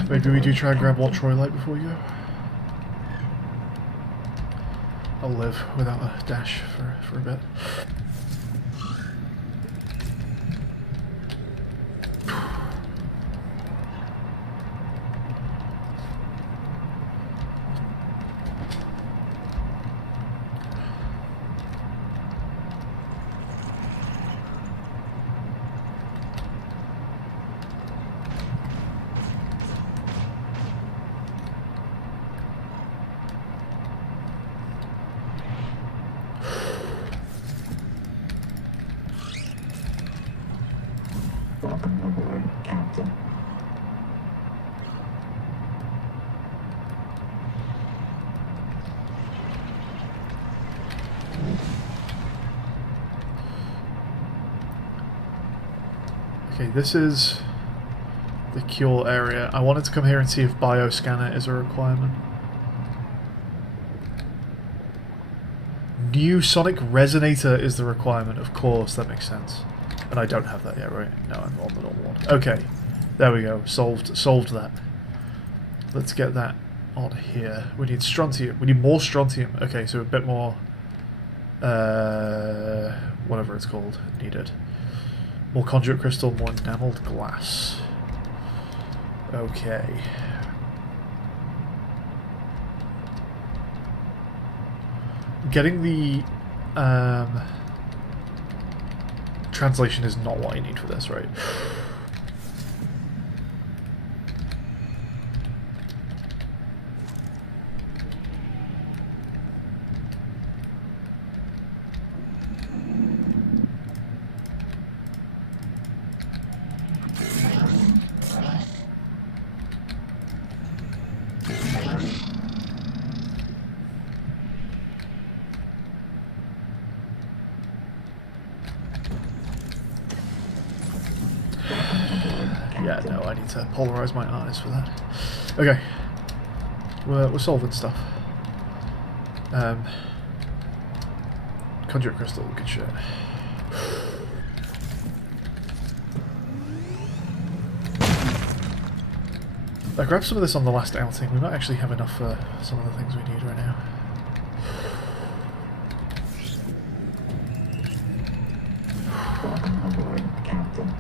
Maybe we do try and grab What Troy Light before we go. I'll live without a dash for a bit. Welcome aboard, Captain. Okay, this is the cure area. I wanted to come here and see if bioscanner is a requirement. New sonic resonator is the requirement, of course, that makes sense. And I don't have that yet, right? No, I'm on the normal one. Okay, there we go. Solved that. Let's get that on here. We need strontium. We need more strontium. Okay, so a bit more, whatever it's called, needed. More conduit crystal, more enameled glass. Okay. Getting the translation is not what I need for this, right? Yeah, no, I need to polarize my eyes for that. Okay. We're solving stuff. Conduit crystal, good shit. I grabbed some of this on the last outing. We might actually have enough for some of the things we need right now. Welcome aboard, Captain.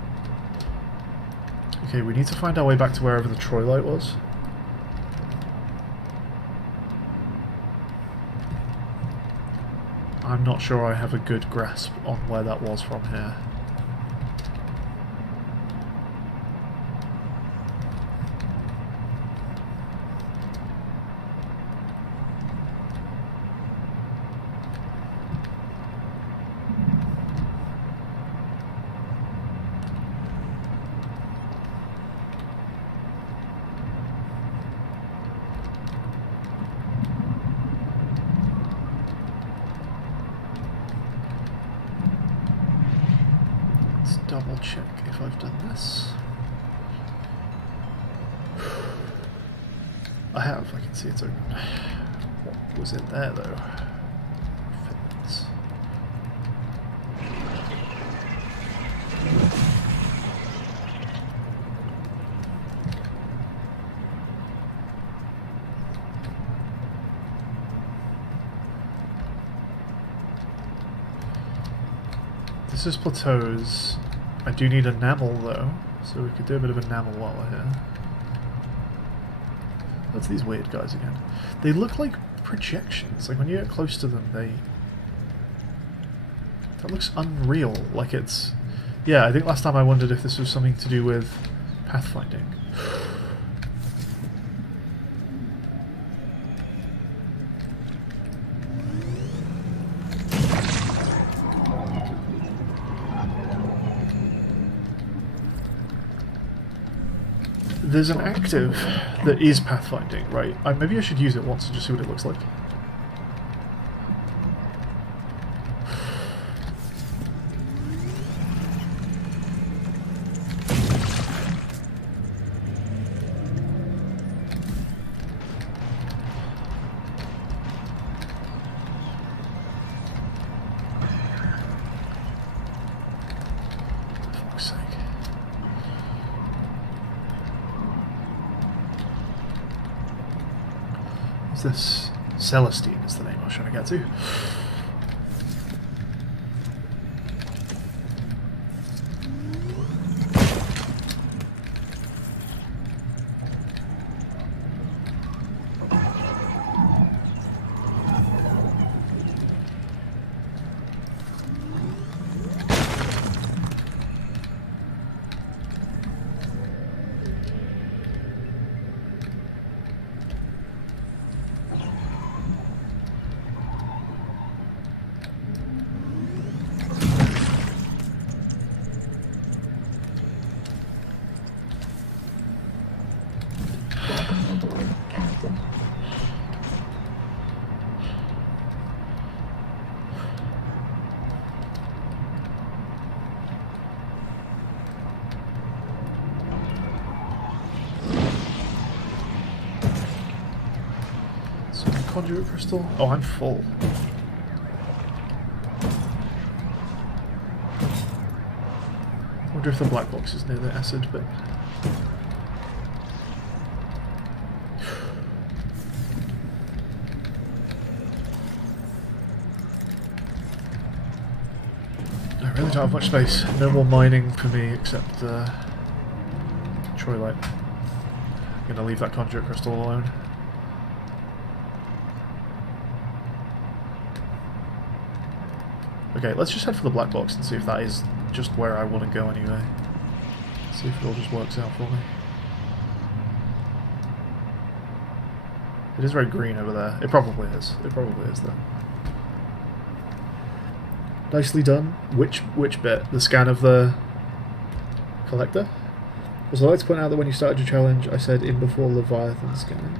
Okay, we need to find our way back to wherever the Troy light was. I'm not sure I have a good grasp on where that was from here. Double check if I've done this. I have, I can see it's open. What was in there though? Fitments. This is plateaus. I do need enamel though, so we could do a bit of enamel while we're here. What's these weird guys again? They look like projections. Like when you get close to them, that looks unreal. Like it's... Yeah, I think last time I wondered if this was something to do with pathfinding. there's an active that is pathfinding, right? Maybe I should use it once and just see what it looks like. For fuck's sake. Is this Celestine is the name I was trying to get to. Conduit crystal? Oh, I'm full. I wonder if the black box is near the acid bit. I really don't have much space. No more mining for me except Troylite. I'm gonna leave that conduit crystal alone. Okay, let's just head for the black box and see if that is just where I want to go anyway. See if it all just works out for me. It is very green over there. It probably is. It probably is though. Nicely done. Which bit? The scan of the collector? Also, I'd like to point out that when you started your challenge, I said in before Leviathan scanning.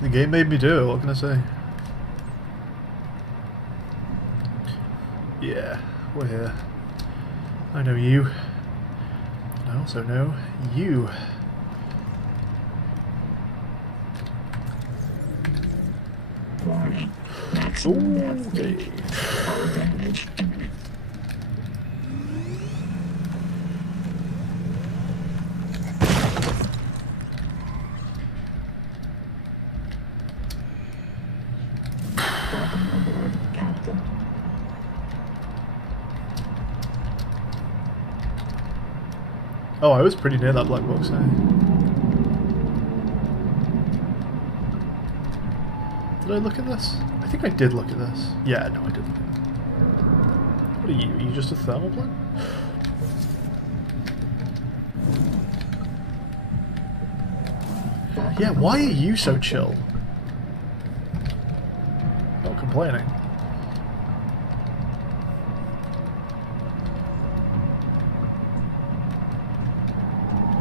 The game made me do it, what can I say? Yeah, we're here. I know you. And I also know you. Okay. Oh, I was pretty near that black box, eh? Did I look at this? I think I did look at this. Yeah, no, I did look at it. What are you? Are you just a thermal plant? Yeah, why are you so chill? Not complaining.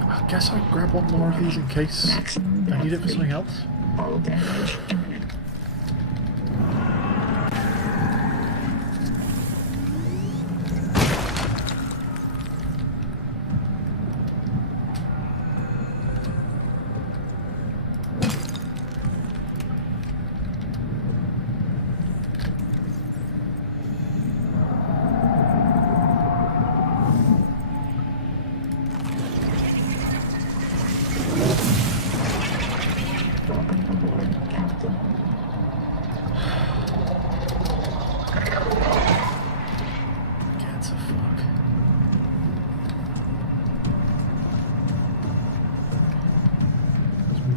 I guess I'll grab one more of these in case I need it for something else.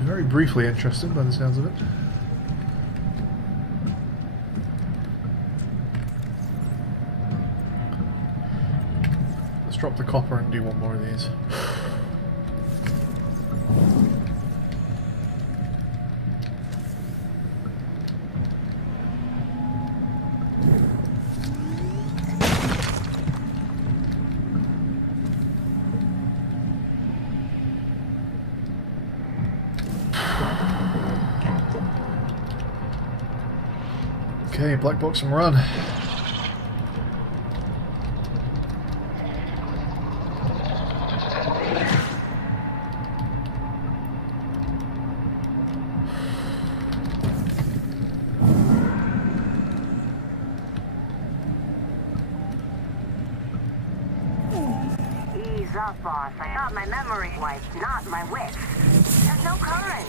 Very briefly interested by the sounds of it. Let's drop the copper and do one more of these. Okay, black box and run. Ease up, boss. I got my memory wiped, not my wits. There's no current.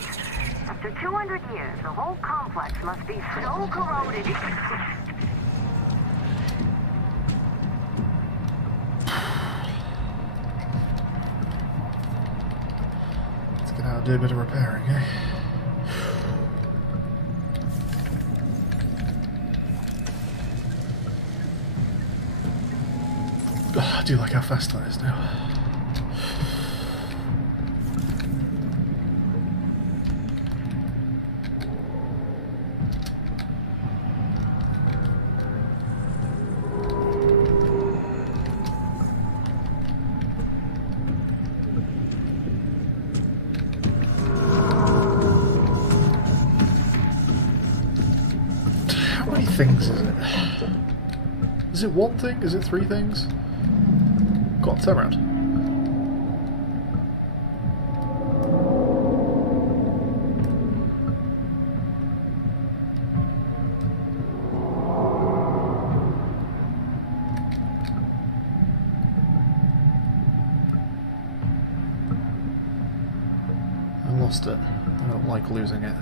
After 200 years, the whole complex must be so corroded. Let's get out and do a bit of repairing, eh? I do like how fast that is now. How many things is it? Is it one thing? Is it three things? Go on, turn around. I lost it. I don't like losing it.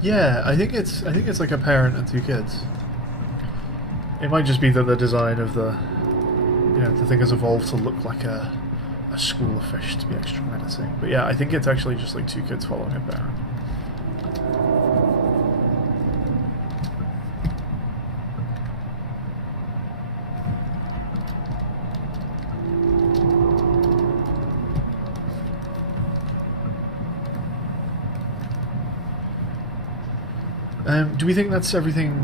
Yeah, I think it's like a parent and two kids. It might just be that the design of the the thing has evolved to look like a school of fish to be extra menacing. But yeah, I think it's actually just like two kids following a parent. Do we think that's everything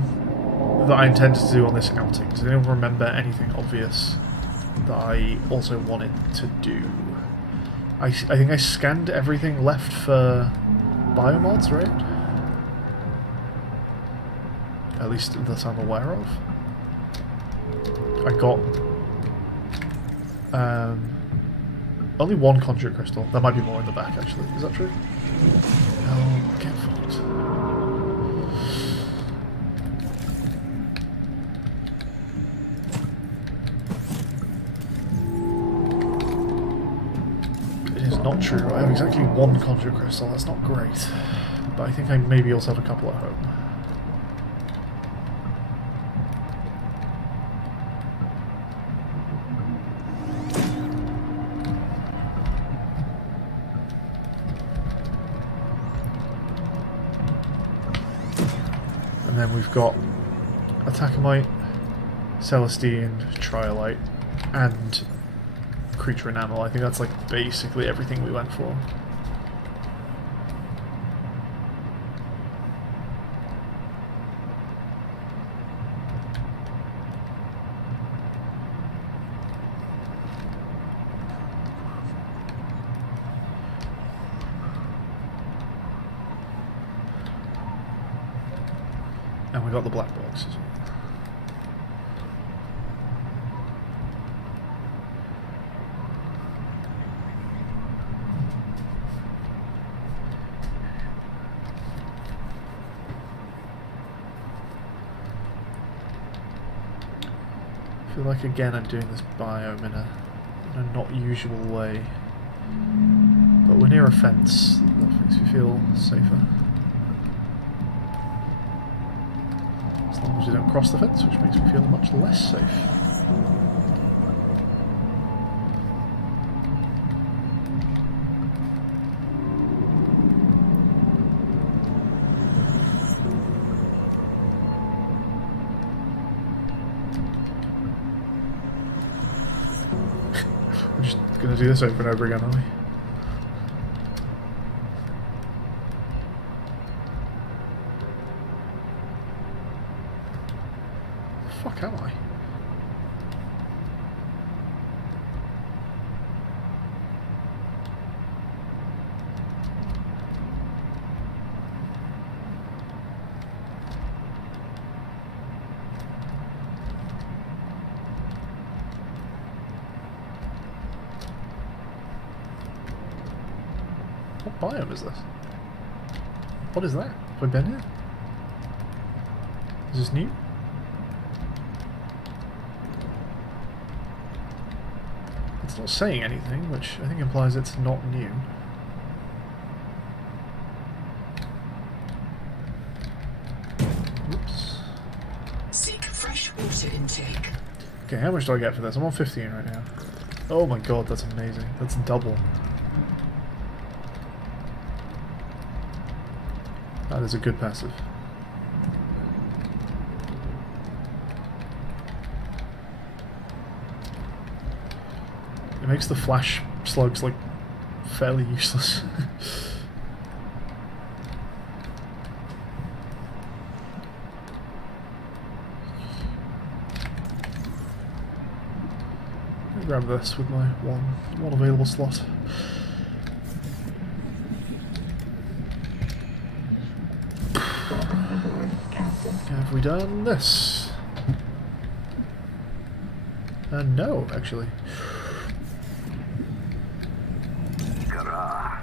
that I intended to do on this outing? Does anyone remember anything obvious that I also wanted to do? I think I scanned everything left for biomods, right? At least that I'm aware of. I got only one conjure crystal. There might be more in the back, actually. Is that true? Oh, get fucked. Not true. I have exactly one conjure crystal. That's not great. But I think I maybe also have a couple at home. And then we've got Attackamite, Celestine, Triolite, and Creature Enamel. I think that's like basically everything we went for. And we got the black box as well. I feel like again I'm doing this biome in a not usual way, but we're near a fence. That makes me feel safer. As long as we don't cross the fence, which makes me feel much less safe. We're just going to do this over and over again, aren't we? fuck am I? What biome is this? What is that? Have I been here? Is this new? It's not saying anything, which I think implies it's not new. Whoops. Seek fresh water intake. Okay, how much do I get for this? I'm on 15 right now. Oh my god, that's amazing. That's double. That is a good passive. It makes the flash slugs like fairly useless. I'll grab this with my one available slot. Have we done this? No, actually. Kara.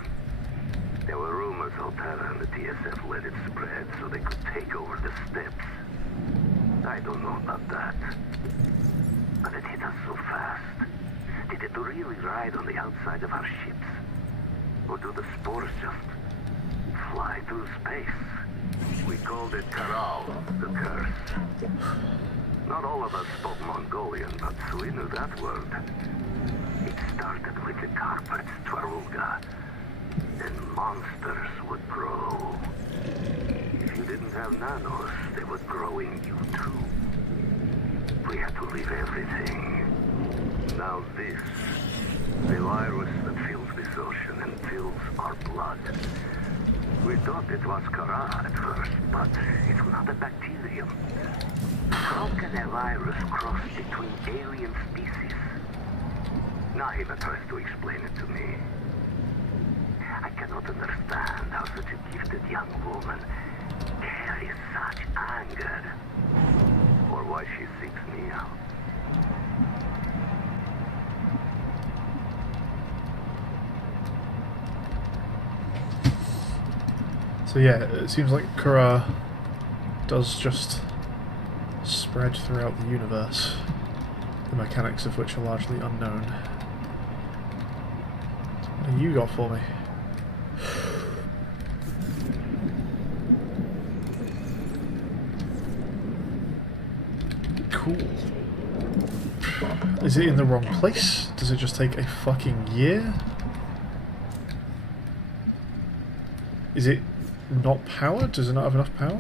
There were rumors Altera and the TSF let it spread so they could take over the steppes. I don't know about that. But it hit us so fast. Did it really ride on the outside of our ships? Or do the spores just fly through space? We called it Karal, the curse. Not all of us spoke Mongolian, but we knew that word. It started with the carpets, Twaruga. Then monsters would grow. If you didn't have nanos, they would grow in you too. We had to leave everything. Now this, the virus that fills this ocean and fills our blood. We thought it was Kara at first, but it's not a bacterium. How can a virus cross between alien species? Nahima tries to explain it to me. I cannot understand how such a gifted young woman carries such anger. Or why she seeks me out. So yeah, it seems like Kara does just spread throughout the universe, the mechanics of which are largely unknown. So what have you got for me? Cool. Is it in the wrong place? Does it just take a fucking year? Is it not powered? Does it not have enough power?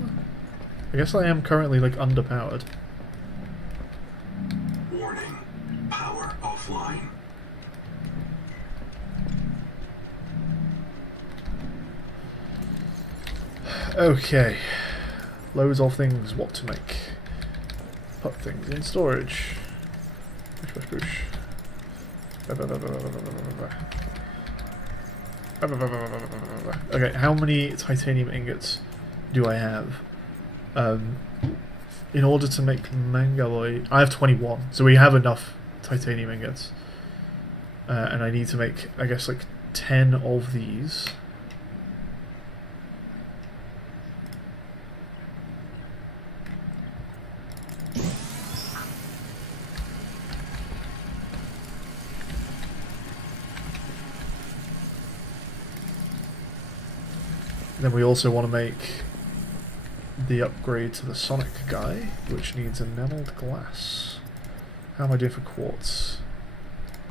I guess I am currently like underpowered. Warning. Power offline. Okay. Loads of things what to make. Put things in storage. Push, push, push. Okay, how many titanium ingots do I have? In order to make Mangaloy, I have 21, so we have enough titanium ingots. And I need to make, I guess, like 10 of these. Then we also want to make the upgrade to the Sonic guy, which needs enamelled glass. How am I doing for quartz?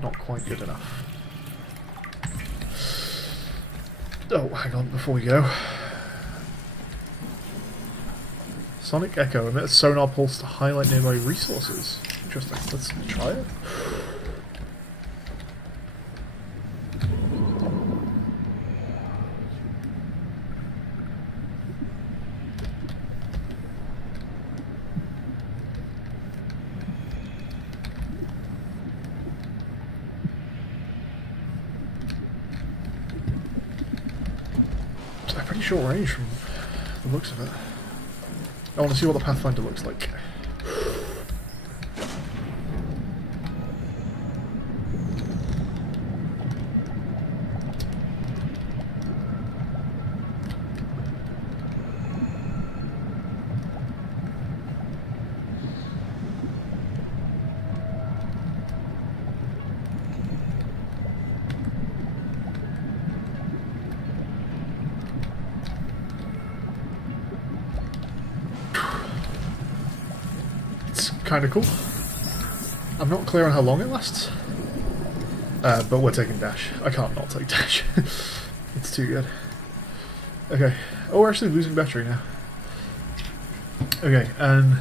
Not quite good enough. Oh, hang on, before we go. Sonic Echo emits sonar pulse to highlight nearby resources. Interesting, let's try it. short range from the looks of it. I want to see what the Pathfinder looks like. Kind of cool. I'm not clear on how long it lasts, but we're taking dash. I can't not take dash. It's too good. Okay. Oh, we're actually losing battery now. Okay. And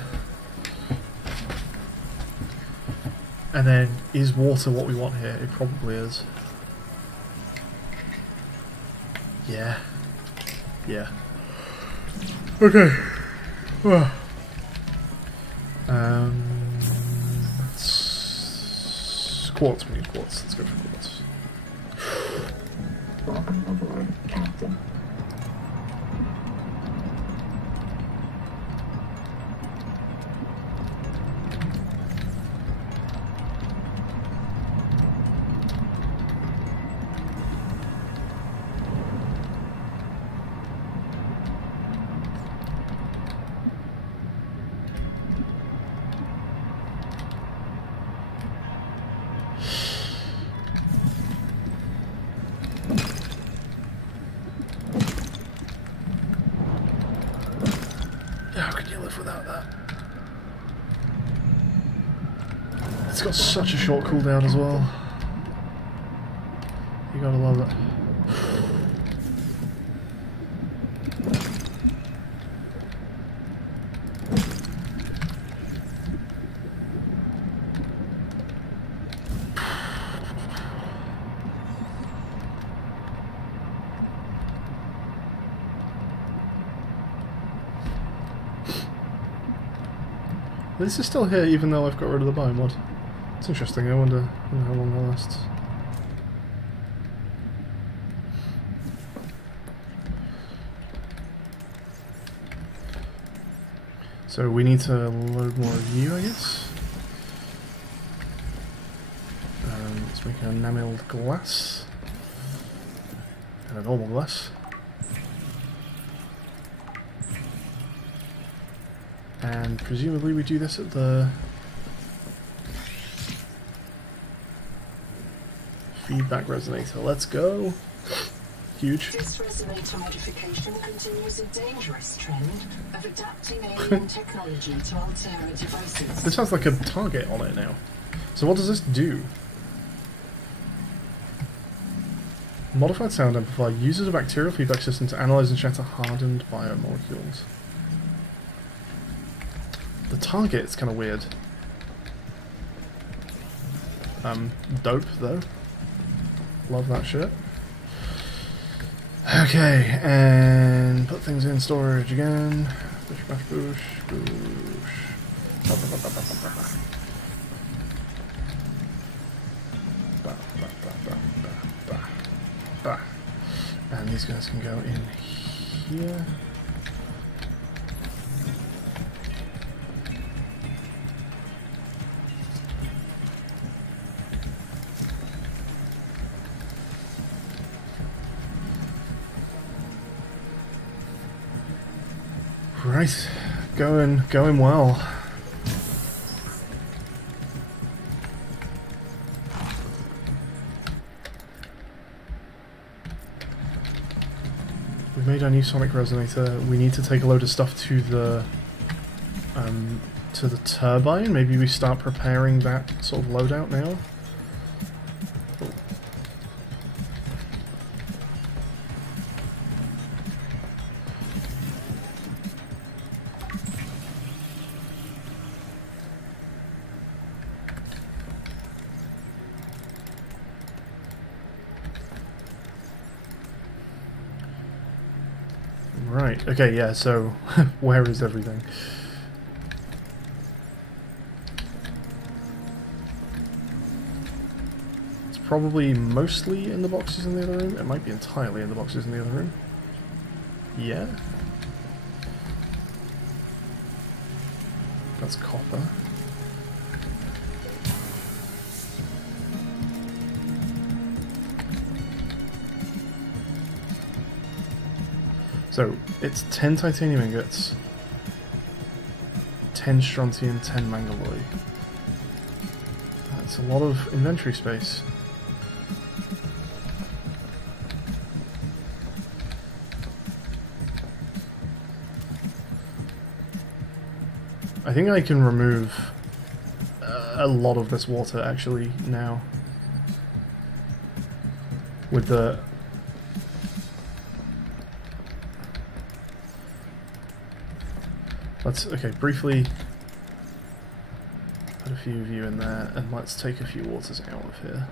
then is water what we want here? It probably is. Yeah. Yeah. Okay. Well. Quartz, we need quartz. Let's go for quartz. Welcome aboard, Captain. How can you live without that? It's got such a short cooldown as well. You gotta love it. This is still here even though I've got rid of the biomod. It's interesting, I wonder how long that lasts. So we need to load more of you, I guess. Let's make a enamelled glass. And a normal glass. And presumably we do this at the feedback resonator. Let's go. Huge. This resonator modification continues a dangerous trend of adapting alien technology to Altera devices. This has like a target on it now. So what does this do? Modified sound amplifier uses a bacterial feedback system to analyze and shatter hardened biomolecules. The target's kind of weird. Dope though. Love that shit. Okay, and put things in storage again. Boosh, bash, boosh, boosh. Ba, ba, ba, ba, ba, ba, ba. Ba, ba, ba, ba, ba, ba, ba. And these guys can go in here. Right, going well. We've made our new sonic resonator. We need to take a load of stuff to the turbine. Maybe we start preparing that sort of loadout now. Right, okay, yeah, so where is everything? It's probably mostly in the boxes in the other room. It might be entirely in the boxes in the other room. Yeah. That's copper. So, it's 10 titanium ingots, 10 strontium, 10 mangalloy. That's a lot of inventory space. I think I can remove a lot of this water actually now with the okay, briefly put a few of you in there and let's take a few waters out of here.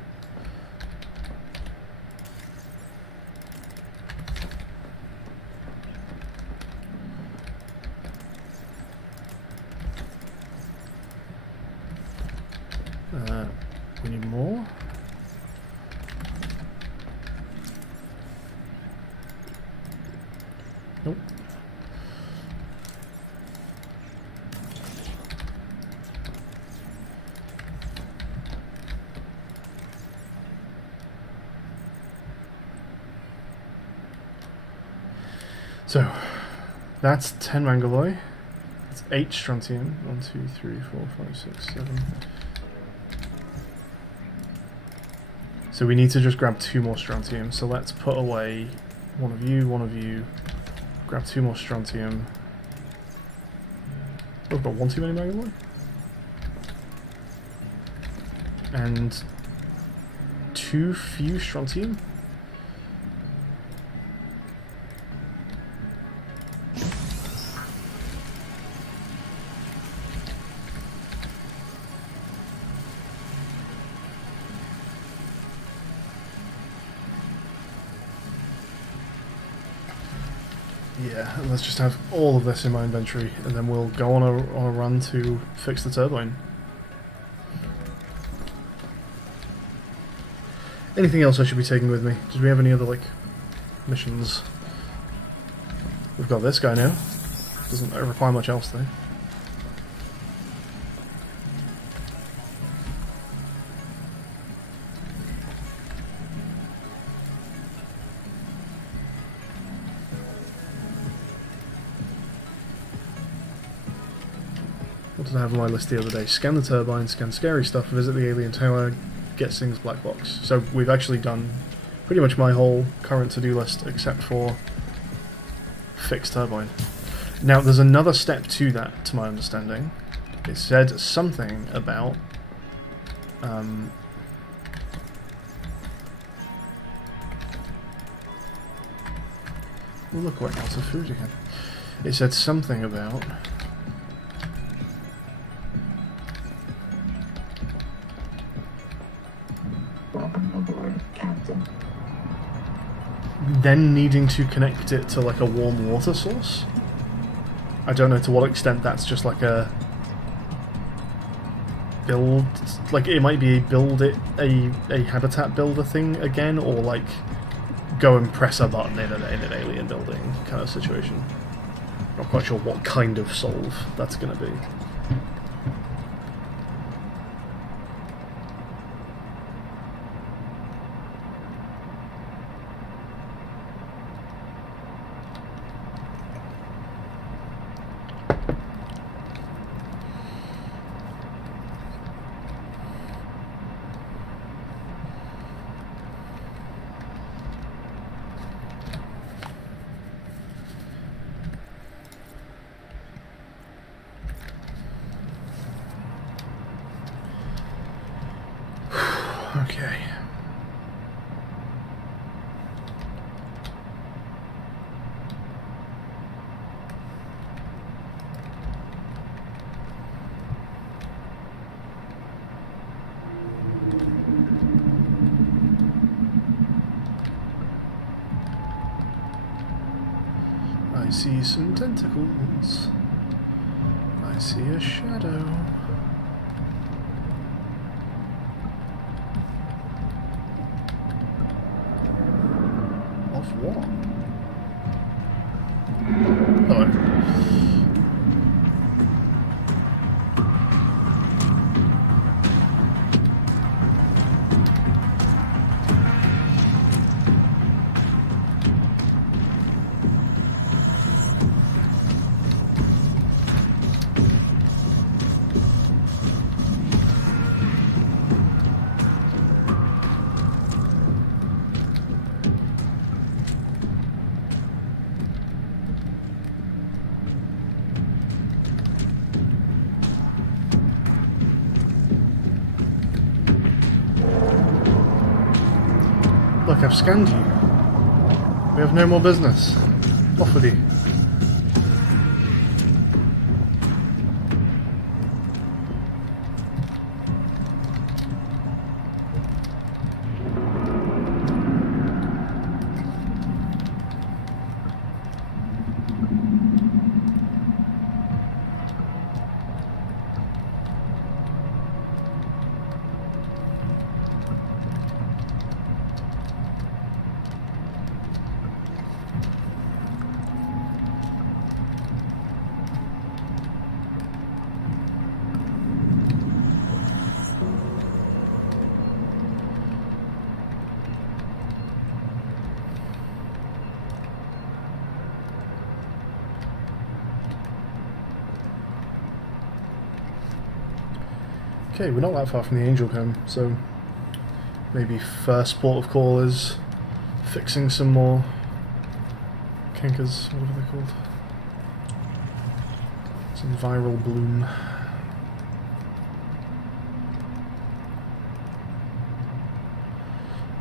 We need more. Nope. So, that's 10 mangalloy. That's 8 strontium. 1, 2, 3, 4, 5, 6, 7. So we need to just grab 2 more strontium. So let's put away one of you, grab 2 more strontium. Oh, I've got 1 too many mangalloy. And 2 few strontium. Yeah, let's just have all of this in my inventory, and then we'll go on a run to fix the turbine. Anything else I should be taking with me? Did we have any other, like, missions? We've got this guy now. Doesn't require much else, though. What did I have on my list the other day? Scan the turbine, scan scary stuff, visit the alien tower, get Sing's black box. So we've actually done pretty much my whole current to-do list except for fix turbine. Now there's another step to that, to my understanding. It said something about oh, look, we're out of food again. It said something about then needing to connect it to like a warm water source. I don't know to what extent that's just like a build, like it might be a habitat builder thing again, or like go and press a button in an alien building kind of situation. Not quite sure what kind of solve that's going to be. Okay. I see some tentacles. I see a shadow. Of what? Look, I've scanned you. We have no more business. Off with you. Okay, we're not that far from the Angel Cone, so maybe first port of call is fixing some more cankers, whatever they're called. Some viral bloom.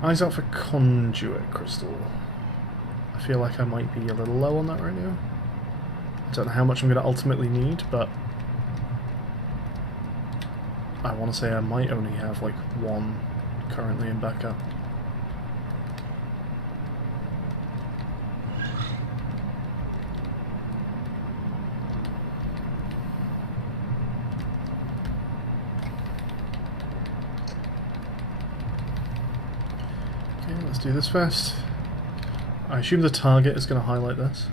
Eyes out for conduit crystal. I feel like I might be a little low on that right now. I don't know how much I'm going to ultimately need, but I want to say I might only have like one currently in backup. Okay, let's do this first. I assume the target is going to highlight this.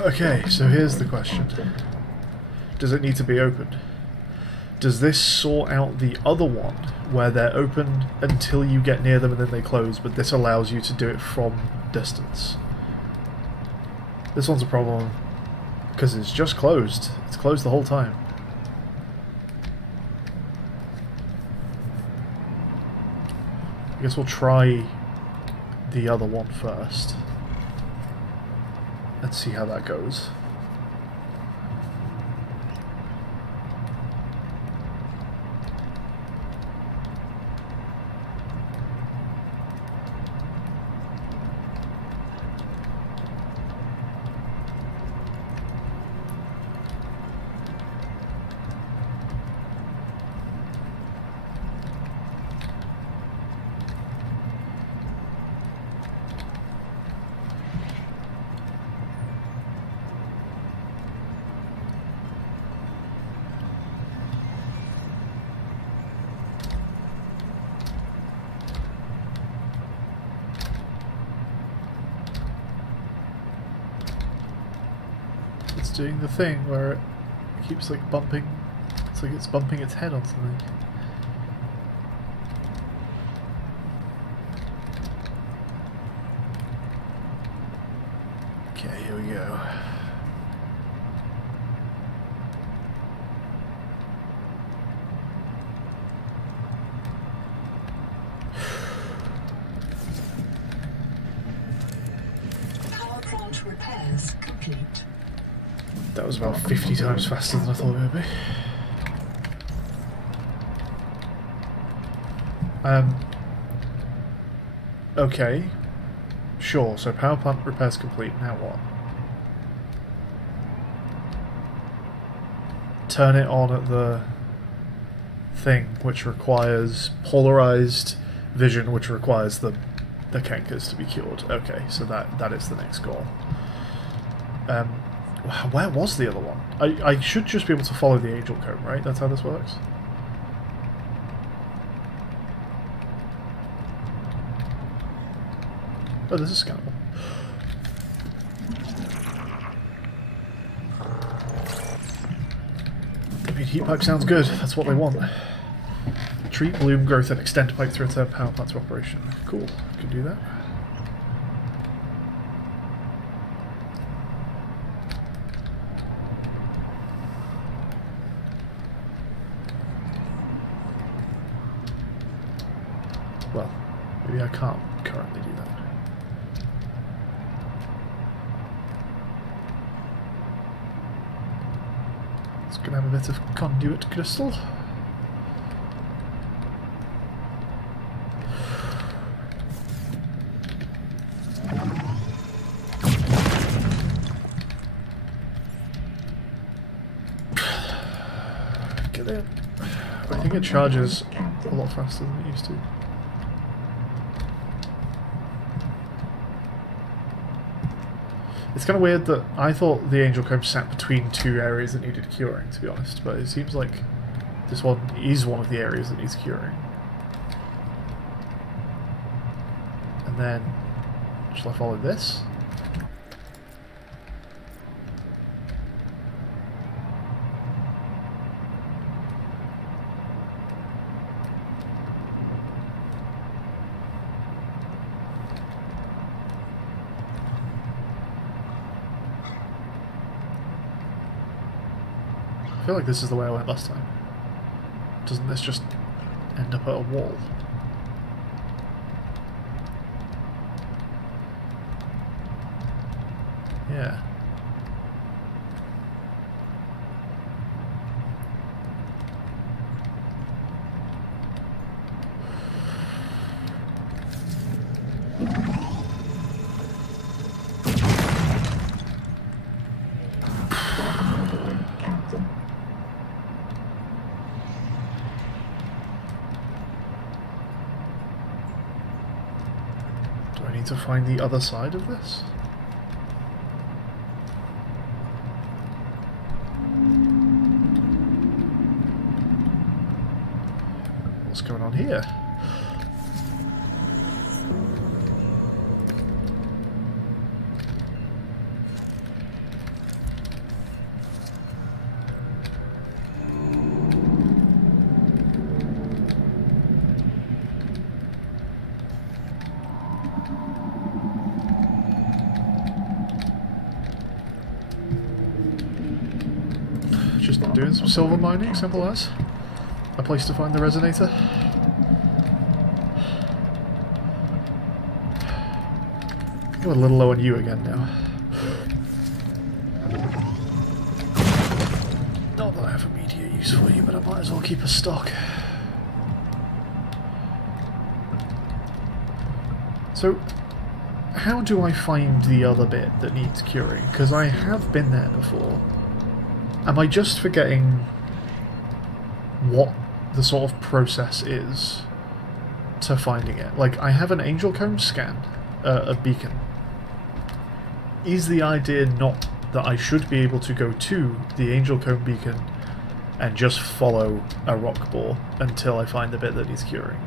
Okay, so here's the question. Does it need to be opened? Does this sort out the other one, where they're opened until you get near them and then they close, but this allows you to do it from distance? This one's a problem, because it's just closed. It's closed the whole time. I guess we'll try the other one first. Let's see how that goes. Doing the thing where it keeps like bumping. It's like it's bumping its head on something. Okay, here we go. Power plant repairs complete. That was about 50 times faster than I thought it would be. Okay. Sure, so power plant repairs complete, now what? Turn it on at the thing, which requires polarized vision, which requires the cankers to be cured. Okay, so that is the next goal. Where was the other one? I should just be able to follow the Angel Cone, right? That's how this works? Oh, this is scannable. mean, heat pipe sounds good. That's what they want. Treat bloom growth and extend pipe through return power plant to operation. Cool, can do that. Well, maybe I can't currently do that. It's gonna have a bit of conduit crystal. Get in. I think it charges a lot faster than it used to. It's kind of weird that I thought the Angel Comb sat between two areas that needed curing, to be honest, but it seems like this one is one of the areas that needs curing. And then, shall I follow this? I feel like this is the way I went last time. Doesn't this just end up at a wall? Yeah. To find the other side of this? What's going on here? Just doing some silver mining, simple as. A place to find the resonator. I'm a little low on you again now. Not that I have immediate use for you, but I might as well keep a stock. So, how do I find the other bit that needs curing? Because I have been there before. Am I just forgetting what the sort of process is to finding it? Like, I have an Angel Comb scan, a beacon. Is the idea not that I should be able to go to the Angel Comb beacon and just follow a rock bore until I find the bit that needs curing?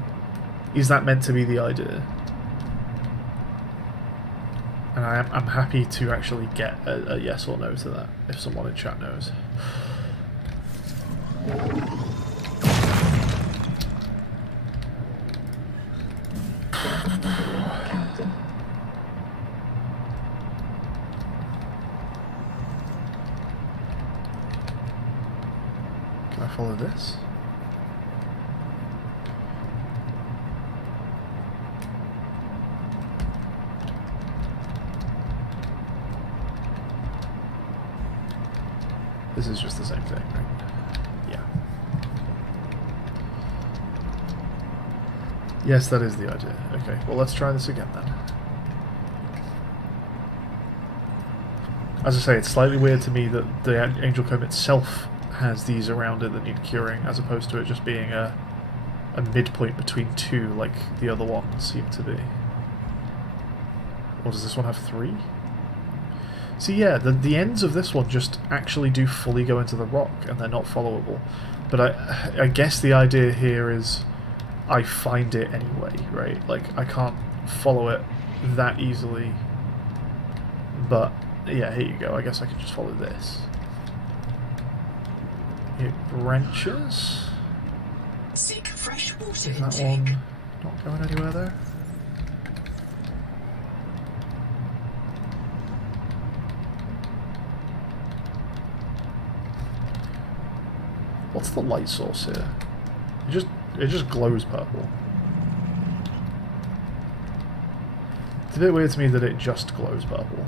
Is that meant to be the idea? And I'm happy to actually get a yes or no to that, if someone in chat knows. Can I follow this? This is just the same thing, right? Yeah. Yes, that is the idea. Okay, well let's try this again then. As I say, it's slightly weird to me that the Angel Comb itself has these around it that need curing, as opposed to it just being a midpoint between two, like the other ones seem to be. Or does this one have three? See, yeah, the ends of this one just actually do fully go into the rock, and they're not followable. But I guess the idea here is I find it anyway, right? Like, I can't follow it that easily. But, yeah, here you go. I guess I can just follow this. It wrenches. Seek fresh water Is that intake. one not going anywhere there? What's the light source here? It just glows purple. It's a bit weird to me that it just glows purple.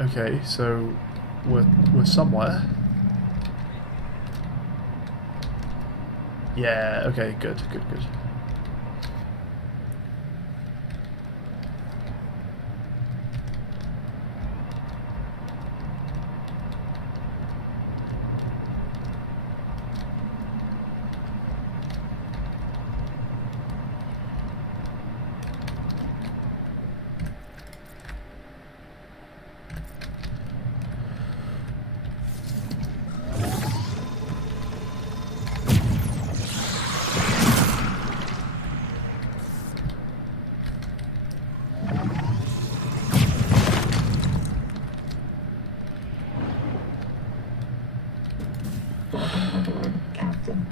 Okay, so we're somewhere. Yeah, okay, good. Captain.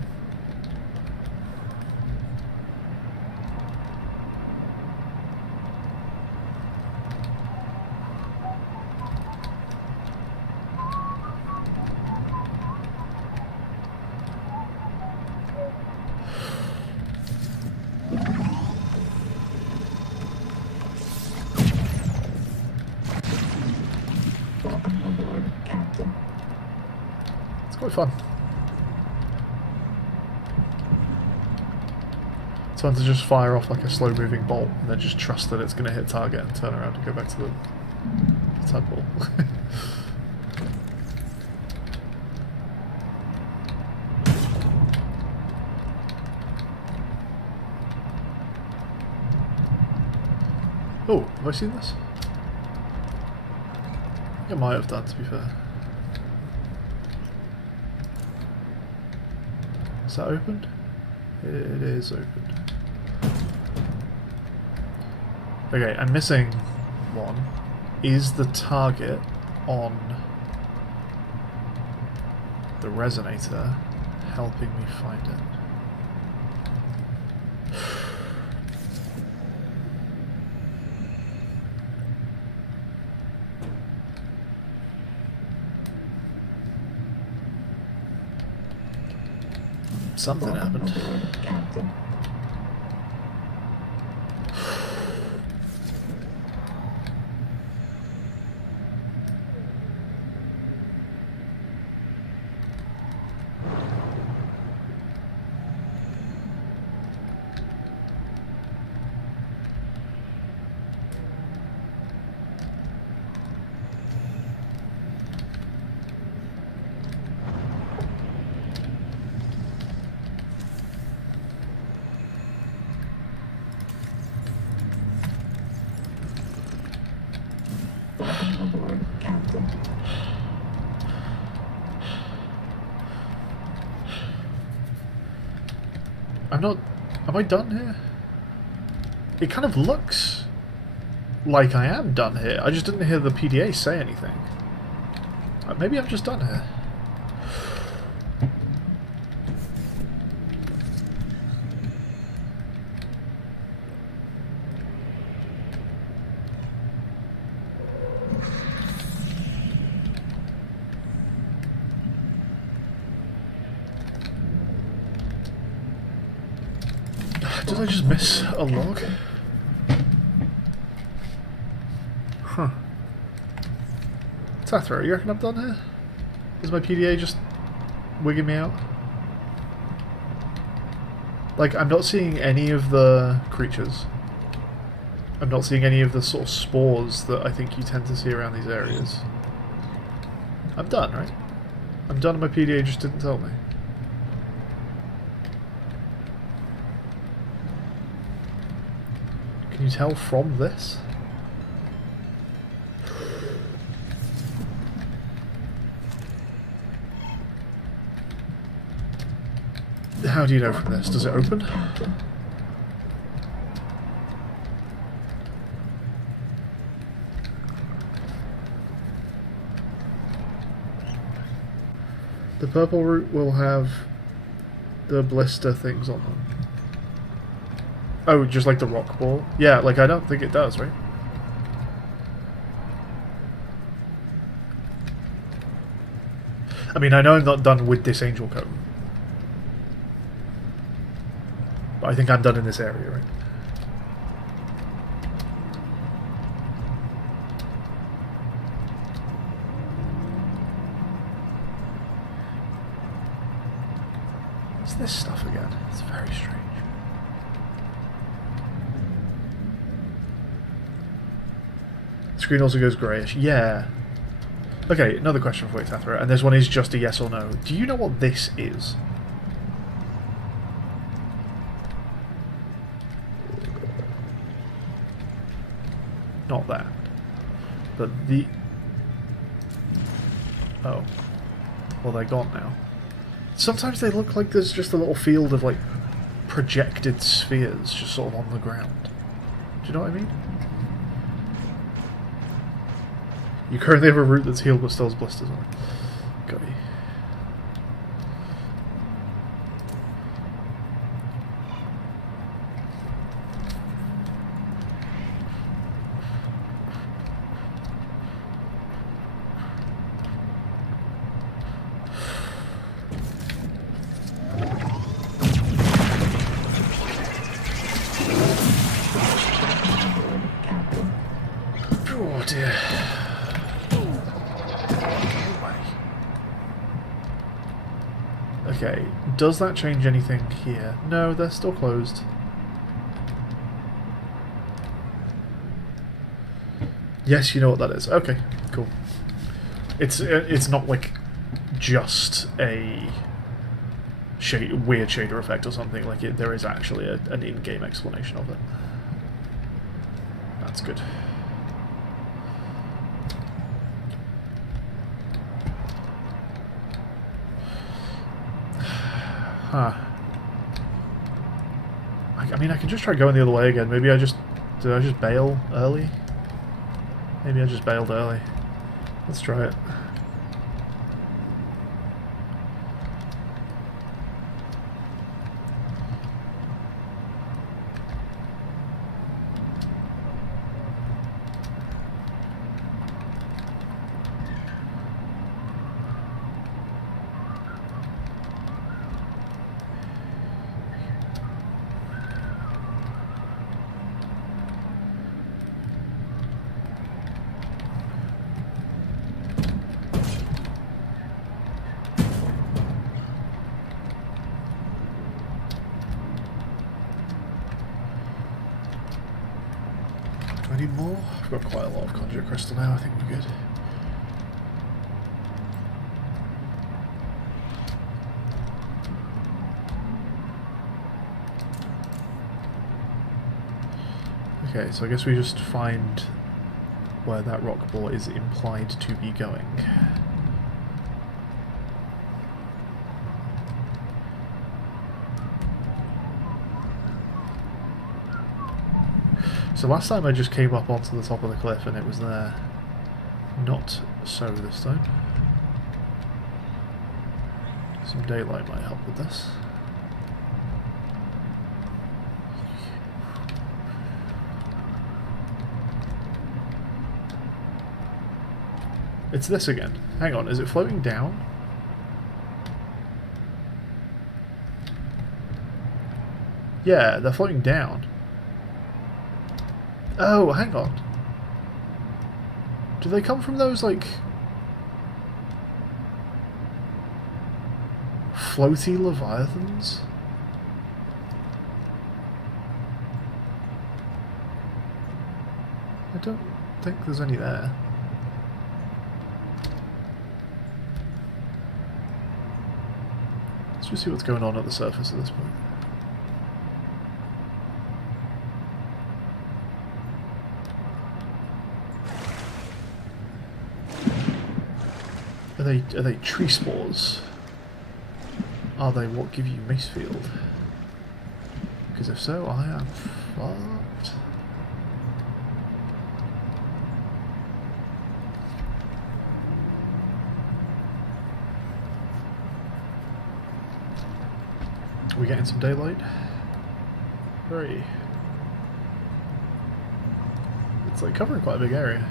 Welcome aboard, Captain. It's quite fun. It's fun to just fire off like a slow-moving bolt and then just trust that it's going to hit target and turn around and go back to the tadpole. Oh, have I seen this? I think I might have done, to be fair. Is that opened? It is opened. Okay, I'm missing one. Is the target on the resonator helping me find it? Something happened. Captain. Welcome aboard, Captain. I'm not... Am I done here? It kind of looks like I am done here. I just didn't hear the PDA say anything. Maybe I'm just done here. Did I just miss a log? Huh. Tathra, you reckon I'm done here? Is my PDA just wigging me out? Like, I'm not seeing any of the creatures. I'm not seeing any of the sort of spores that I think you tend to see around these areas. I'm done, right? I'm done and my PDA just didn't tell me. Can you tell from this? How do you know from this? Does it open? The purple root will have the blister things on them. Oh, just like the rock ball? Yeah, like I don't think it does, right? I mean, I know I'm not done with this angel cone. But I think I'm done in this area, right? What's this stuff again? It's very strange. The screen also goes greyish. Yeah. Okay, another question for you, Tathra, and this one is just a yes or no. Do you know what this is? Not that. But the... Oh. Well, they're gone now. Sometimes they look like there's just a little field of, like, projected spheres just sort of on the ground. Do you know what I mean? You currently have a route that's healed but still has blisters on it. Got you. Oh dear. Okay, does that change anything here? No, they're still closed. Yes, you know what that is. Okay, cool. It's not like just a weird shader effect or something. Like there is actually an in-game explanation of it. That's good. Huh. I mean, I can just try going the other way again. Maybe did I just bail early? Maybe I just bailed early. Let's try it. Do I need more? I've got quite a lot of conjure crystal now. I think we're good. Okay, so I guess we just find where that rock ball is implied to be going. So last time I just came up onto the top of the cliff and it was there. Not so this time. Some daylight might help with this. It's this again. Hang on, is it floating down? Yeah, they're floating down. Oh, hang on. Do they come from those, like, floaty leviathans? I don't think there's any there. Let's just see what's going on at the surface at this point. Are they tree spores? Are they what give you Macefield? Because if so, I am fucked. Are we getting some daylight? Hooray. It's like covering quite a big area.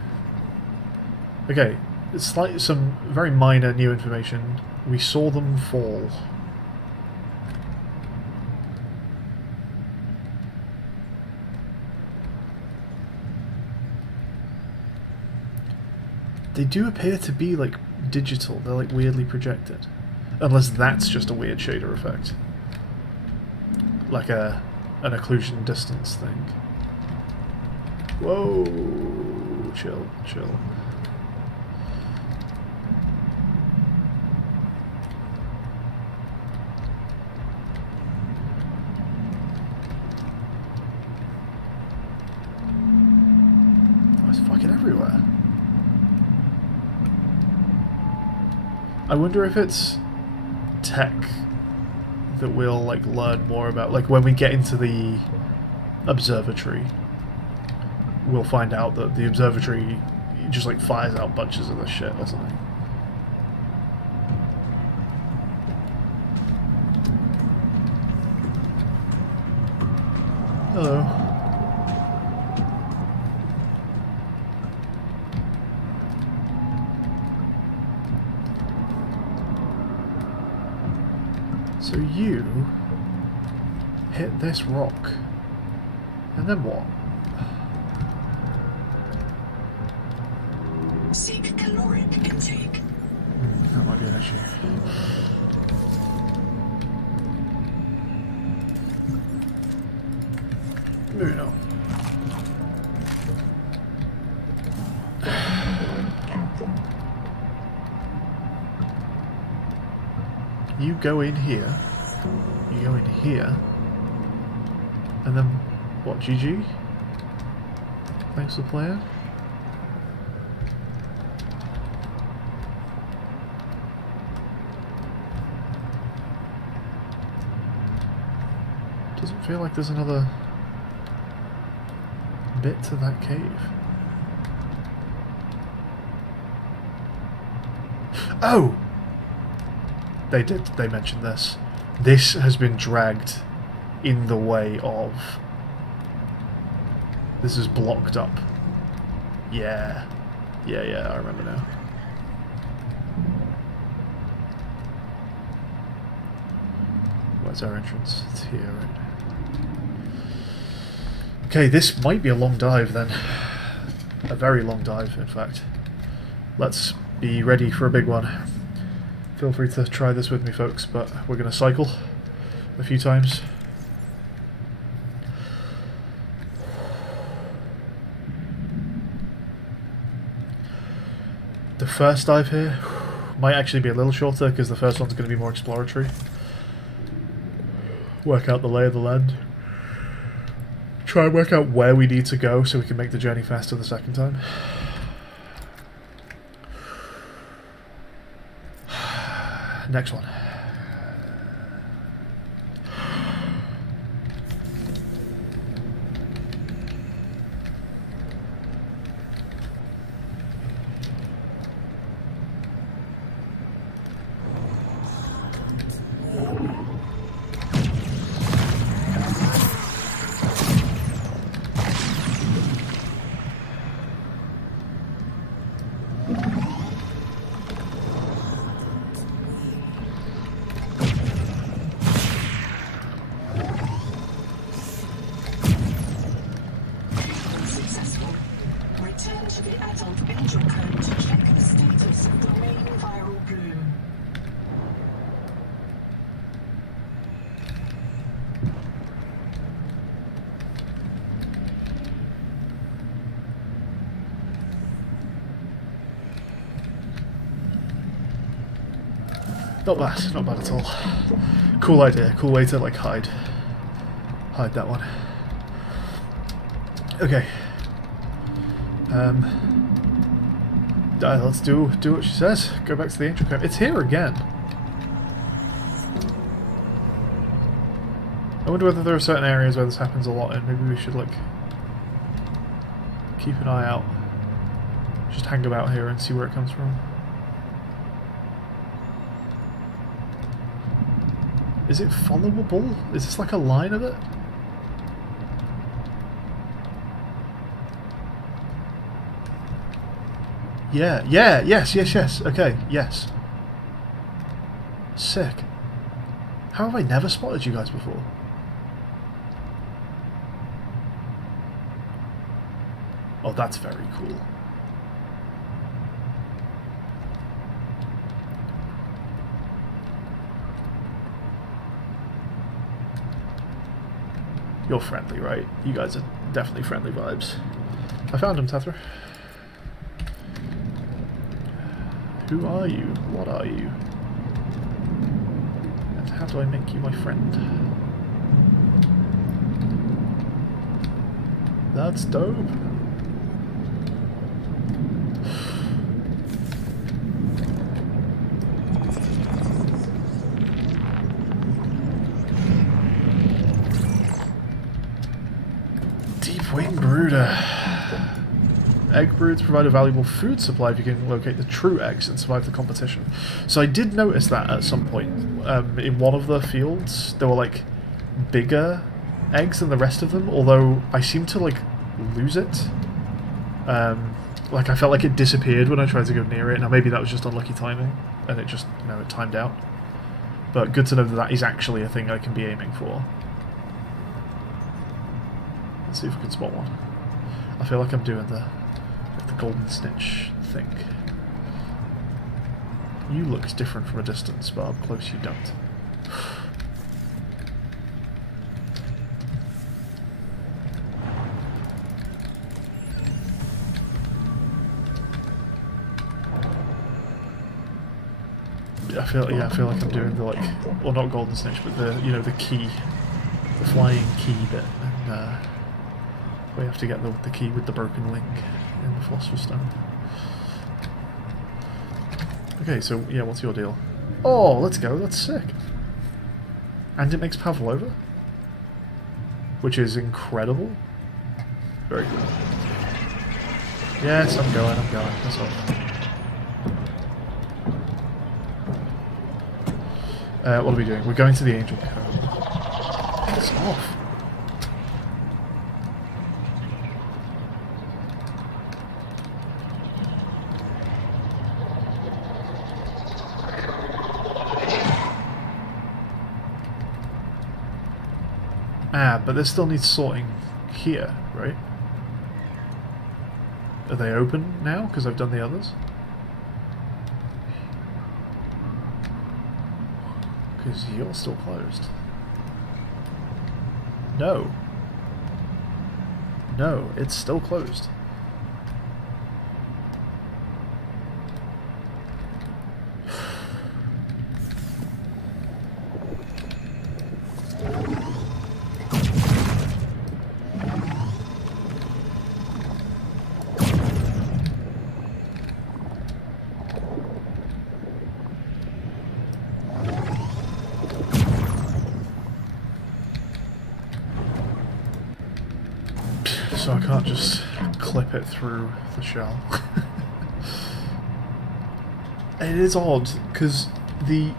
Okay, it's like some very minor new information. We saw them fall. They do appear to be like digital, they're like weirdly projected. Unless that's just a weird shader effect. Like an occlusion distance thing. Whoa, chill, chill. Oh, it's fucking everywhere. I wonder if it's tech that we'll like learn more about. Like when we get into the observatory, we'll find out that the observatory just like fires out bunches of this shit or something. Hello. So you hit this rock, and then what? Seek caloric intake. That might be an issue. Moving on. You go in here, you go in here, and then what, GG? Thanks for playing. Doesn't feel like there's another bit to that cave. Oh! They mentioned this. This has been dragged in the way of... This is blocked up. Yeah. Yeah, I remember now. Where's our entrance? It's here, right? Okay, this might be a long dive then. A very long dive, in fact. Let's be ready for a big one. Feel free to try this with me, folks, but we're going to cycle a few times. The first dive here might actually be a little shorter because the first one's going to be more exploratory. Work out the lay of the land. Try and work out where we need to go so we can make the journey faster the second time. Next one. Successful. Return to the adult angel code to check the status of the main viral bloom. Not bad at all. Cool idea, cool way to like hide that one. Okay. Let's do what she says. Go back to the angel cave. It's here again. I wonder whether there are certain areas where this happens a lot and maybe we should like keep an eye out. Just hang about here and see where it comes from. Is it followable? Is this like a line of it? Yeah, yeah, yes. Okay, yes. Sick. How have I never spotted you guys before? Oh, that's very cool. You're friendly, right? You guys are definitely friendly vibes. I found him, Tethra. Who are you? What are you? And how do I make you my friend? That's dope. Deep Wing Brooder. Egg broods provide a valuable food supply if you can locate the true eggs and survive the competition. So I did notice that at some point. In one of the fields, there were like bigger eggs than the rest of them, although I seemed to like lose it. Like I felt like it disappeared when I tried to go near it. Now maybe that was just unlucky timing and it just, you know, it timed out. But good to know that that is actually a thing I can be aiming for. Let's see if we can spot one. I feel like I'm doing the golden snitch thing. You look different from a distance, but up close you don't. I feel like I'm doing the well, not golden snitch, but the, you know, the key, the flying key bit, and we have to get the key with the broken link in the Philosopher's Stone. Okay, so yeah, what's your deal? Oh, let's go. That's sick. And it makes Pavlova, which is incredible. Very good. Yes, I'm going. That's all. What are we doing? We're going to the Angel Cove. It's off. Ah, but this still needs sorting here, right? Are they open now? Because I've done the others? Because you're still closed. No. No, it's still closed. So I can't just clip it through the shell. It is odd, because the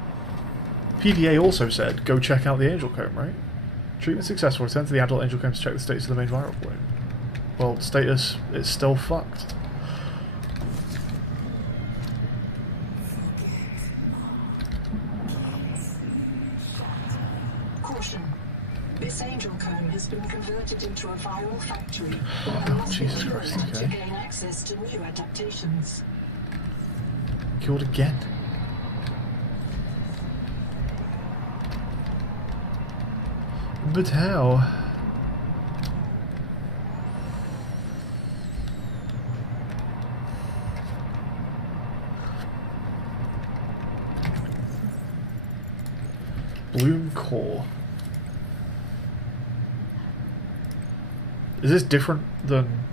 PDA also said, go check out the Angel Comb, right? Treatment successful. Return to the adult Angel Comb to check the status of the main viral wound. Well, status, it's still fucked. Caution. This Angel Comb has been converted into a viral factory. Oh, Jesus Christ, To okay. gain access to new adaptations. Killed again. But how? Bloom core. Is this different than...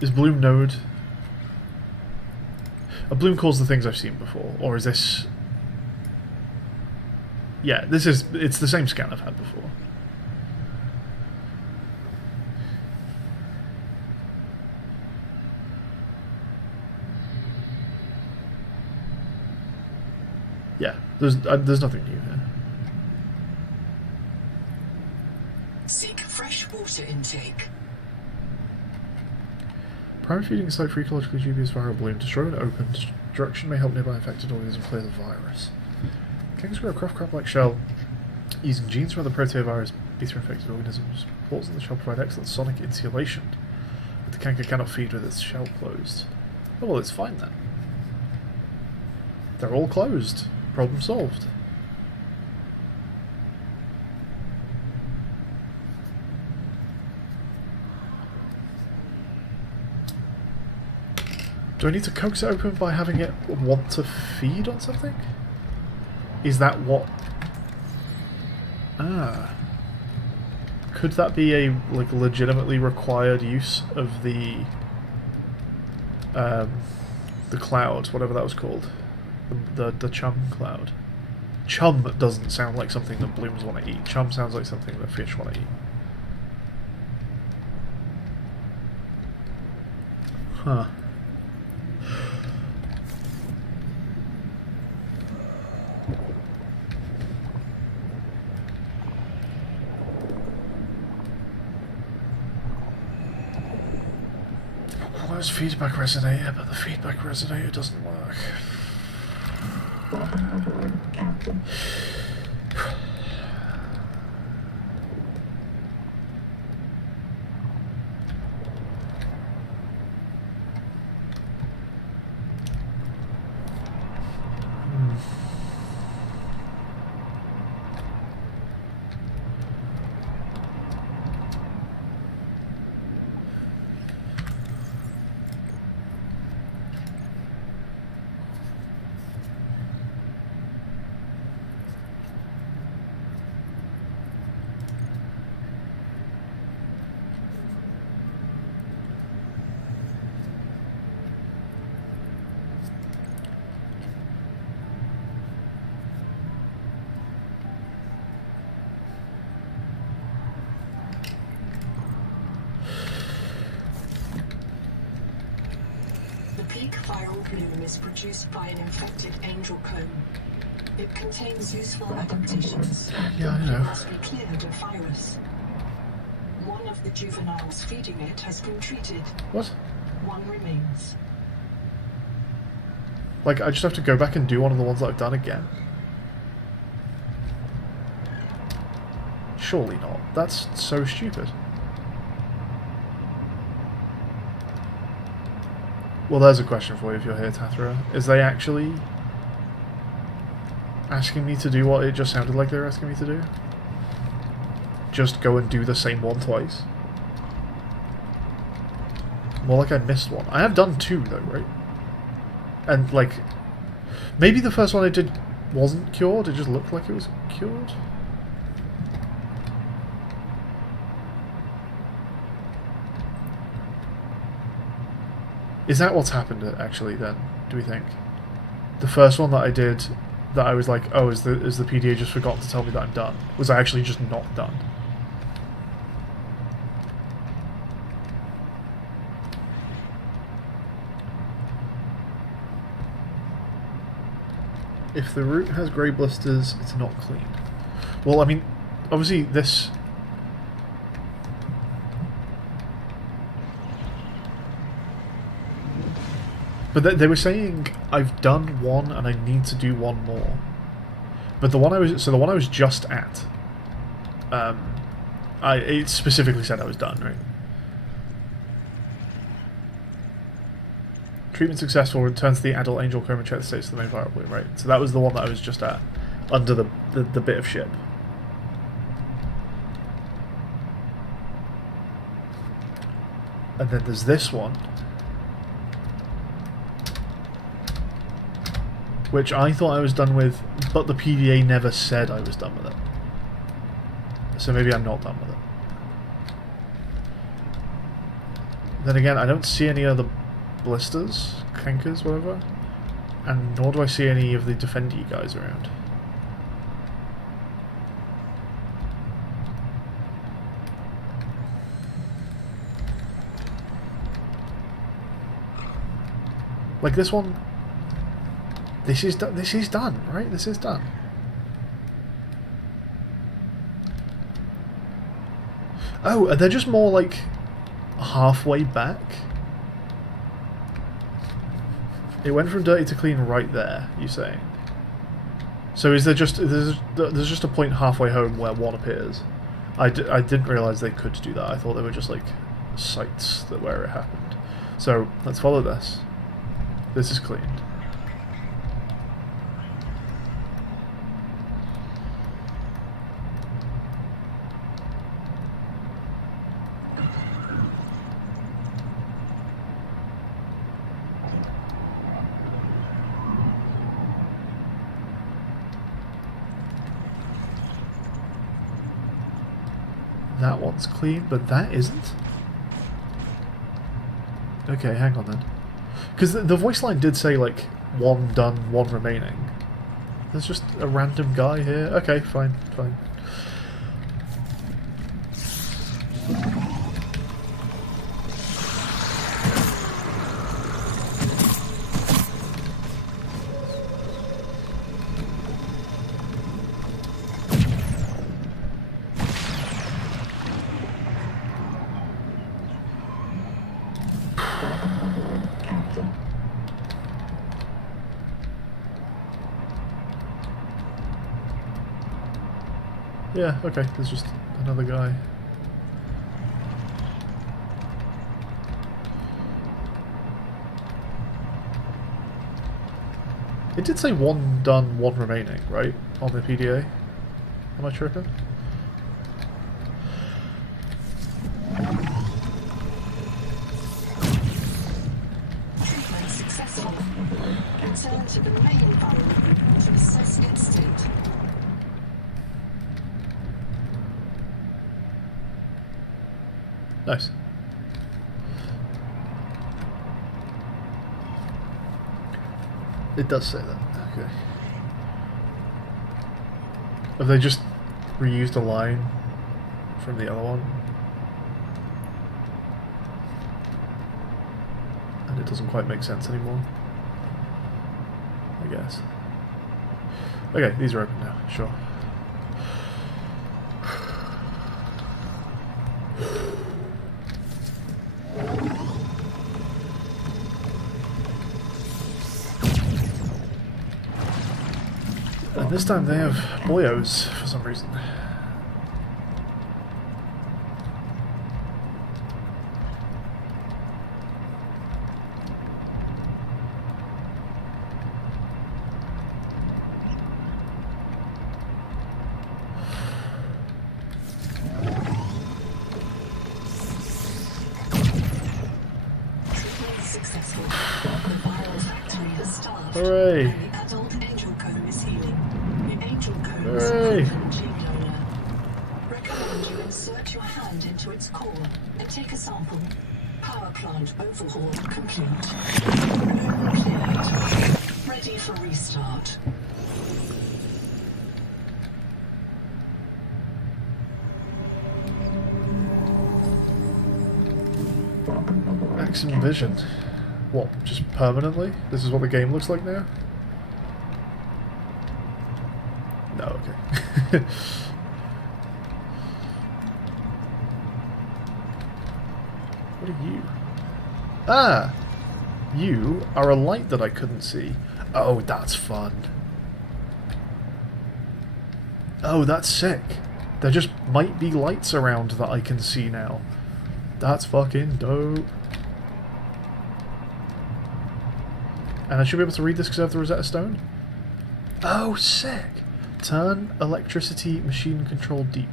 Is Bloom node... A Bloom core's the things I've seen before, or is this... Yeah, this is... It's the same scan I've had before. Yeah, there's nothing new here. Seek fresh water intake. Primary feeding site for ecologically dubious viral bloom. Destroy when open. Destruction may help nearby infected organisms clear the virus. Kangaskoo a craft crab-like shell using genes from the proteovirus beta infected organisms. Pores in the shell provide excellent sonic insulation, but the canker cannot feed with its shell closed. Oh well, it's fine then. They're all closed. Problem solved. Do I need to coax it open by having it want to feed on something? Is that what... Ah. Could that be a like legitimately required use of the cloud, whatever that was called? The chum cloud. Chum doesn't sound like something that blooms want to eat. Chum sounds like something that fish want to eat. Huh. There's feedback resonator, but the feedback resonator doesn't work. Welcome aboard, Captain. The peak viral bloom is produced by an infected angel comb. It contains useful adaptations. Yeah, I It know. must be cleared of virus. One of the juveniles feeding it has been treated. What? One remains. Like, I just have to go back and do one of the ones that I've done again? Surely not. That's so stupid. Well, there's a question for you if you're here, Tathra. Is they actually asking me to do what it just sounded like they were asking me to do? Just go and do the same one twice? More like I missed one. I have done two, though, right? And, like, maybe the first one I did wasn't cured, it just looked like it was cured? Is that what's happened, actually, then, do we think? The first one that I did, that I was like, oh, is the PDA just forgotten to tell me that I'm done? Was I actually just not done? If the root has grey blisters, it's not clean. Well, I mean, obviously this... But they were saying I've done one and I need to do one more. But the one I was just at, it specifically said I was done, right? Treatment successful. Return to the adult angel comb and check the status of the main viral bloom, right? So that was the one that I was just at, under the bit of ship. And then there's this one, which I thought I was done with, but the PDA never said I was done with it. So maybe I'm not done with it. Then again, I don't see any other blisters, cankers, whatever, and nor do I see any of the Defendy guys around. Like this one, this is done, right? This is done. Oh, are they just more like halfway back? It went from dirty to clean right there, you saying? So is there just there's just a point halfway home where one appears? I didn't realise they could do that. I thought they were just like sites that where it happened. So let's follow this. This is cleaned. That one's clean, but that isn't? Okay, hang on then. Because the voice line did say, like, one done, one remaining. There's just a random guy here. Okay, fine, fine. Yeah, okay, there's just another guy. It did say one done, one remaining, right? On the PDA? Am I tripping? Treatment successful. Return to the main burrow to assess its state. Nice. It does say that. Okay. Have they just reused a line from the other one? And it doesn't quite make sense anymore, I guess. Okay, these are open now, sure. And this time they have boyos for some reason. Treatment successful. The viral factory has starved. Hooray! And the adult angel comb is healing. The angel comb Hooray! is a gene donor. Recommend you insert your hand into its core and take a sample. Power plant overhaul complete. Room cleared. Ready for restart. Maximum vision. What, just permanently? This is what the game looks like now? No, okay. What are you? Ah! You are a light that I couldn't see. Oh, that's fun. Oh, that's sick. There just might be lights around that I can see now. That's fucking dope. And I should be able to read this because I have the Rosetta Stone? Oh, sick! Turn electricity machine control deep.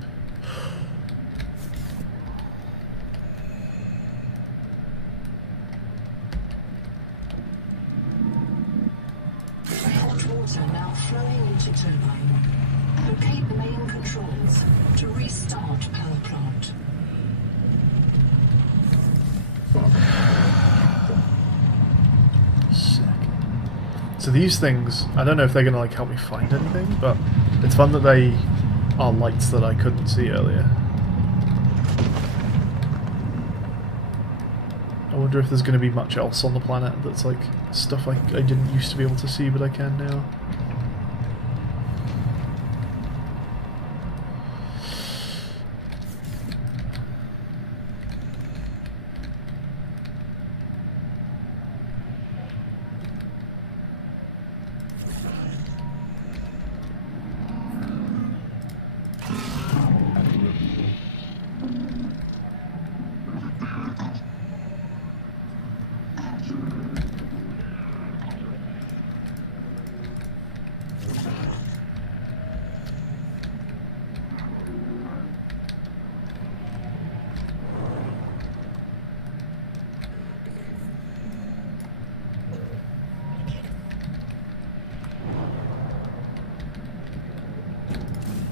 Hot water now flowing into turbine. Locate main controls to restart power plant. Sick. So these things, I don't know if they're going to like help me find anything, but it's fun that they are lights that I couldn't see earlier. I wonder if there's going to be much else on the planet that's like stuff I didn't used to be able to see, but I can now.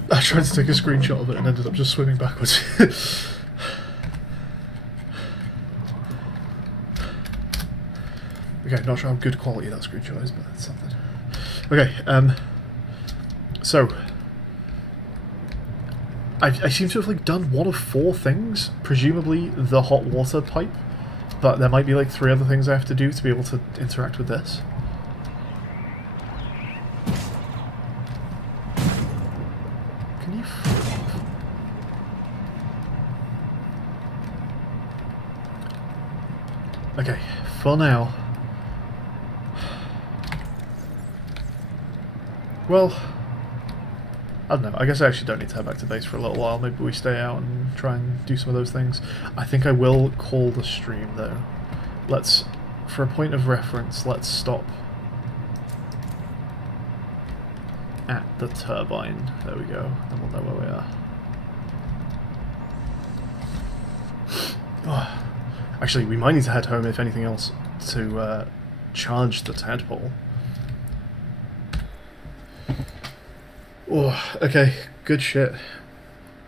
I tried to take a screenshot of it and ended up just swimming backwards. Okay, not sure how good quality that screenshot is, but that's something. Okay, so I seem to have like done one of 4 things, presumably the hot water pipe, but there might be like 3 other things I have to do to be able to interact with this. Can you fuck off? Okay, for now. Well, I don't know. I guess I actually don't need to head back to base for a little while. Maybe we stay out and try and do some of those things. I think I will call the stream, though. Let's, for a point of reference, let's stop at the turbine. There we go. And we'll know where we are. Oh. Actually, we might need to head home, if anything else, to charge the tadpole. Oh, okay, good shit.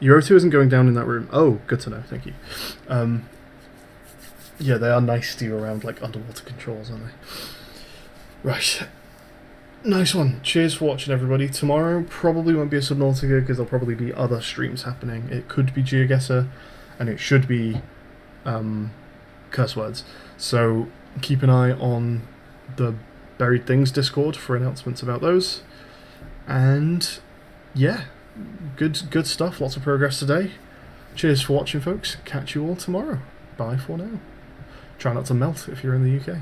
Your O2 isn't going down in that room. Oh, good to know, thank you. Yeah, they are nice to you around, like, underwater controls, aren't they? Right. Nice one. Cheers for watching, everybody. Tomorrow probably won't be a Subnautica, because there'll probably be other streams happening. It could be GeoGuessr, and it should be curse words. So keep an eye on the Buried Things Discord for announcements about those. And yeah, good stuff. Lots of progress today. Cheers for watching, folks. Catch you all tomorrow. Bye for now. Try not to melt if you're in the UK.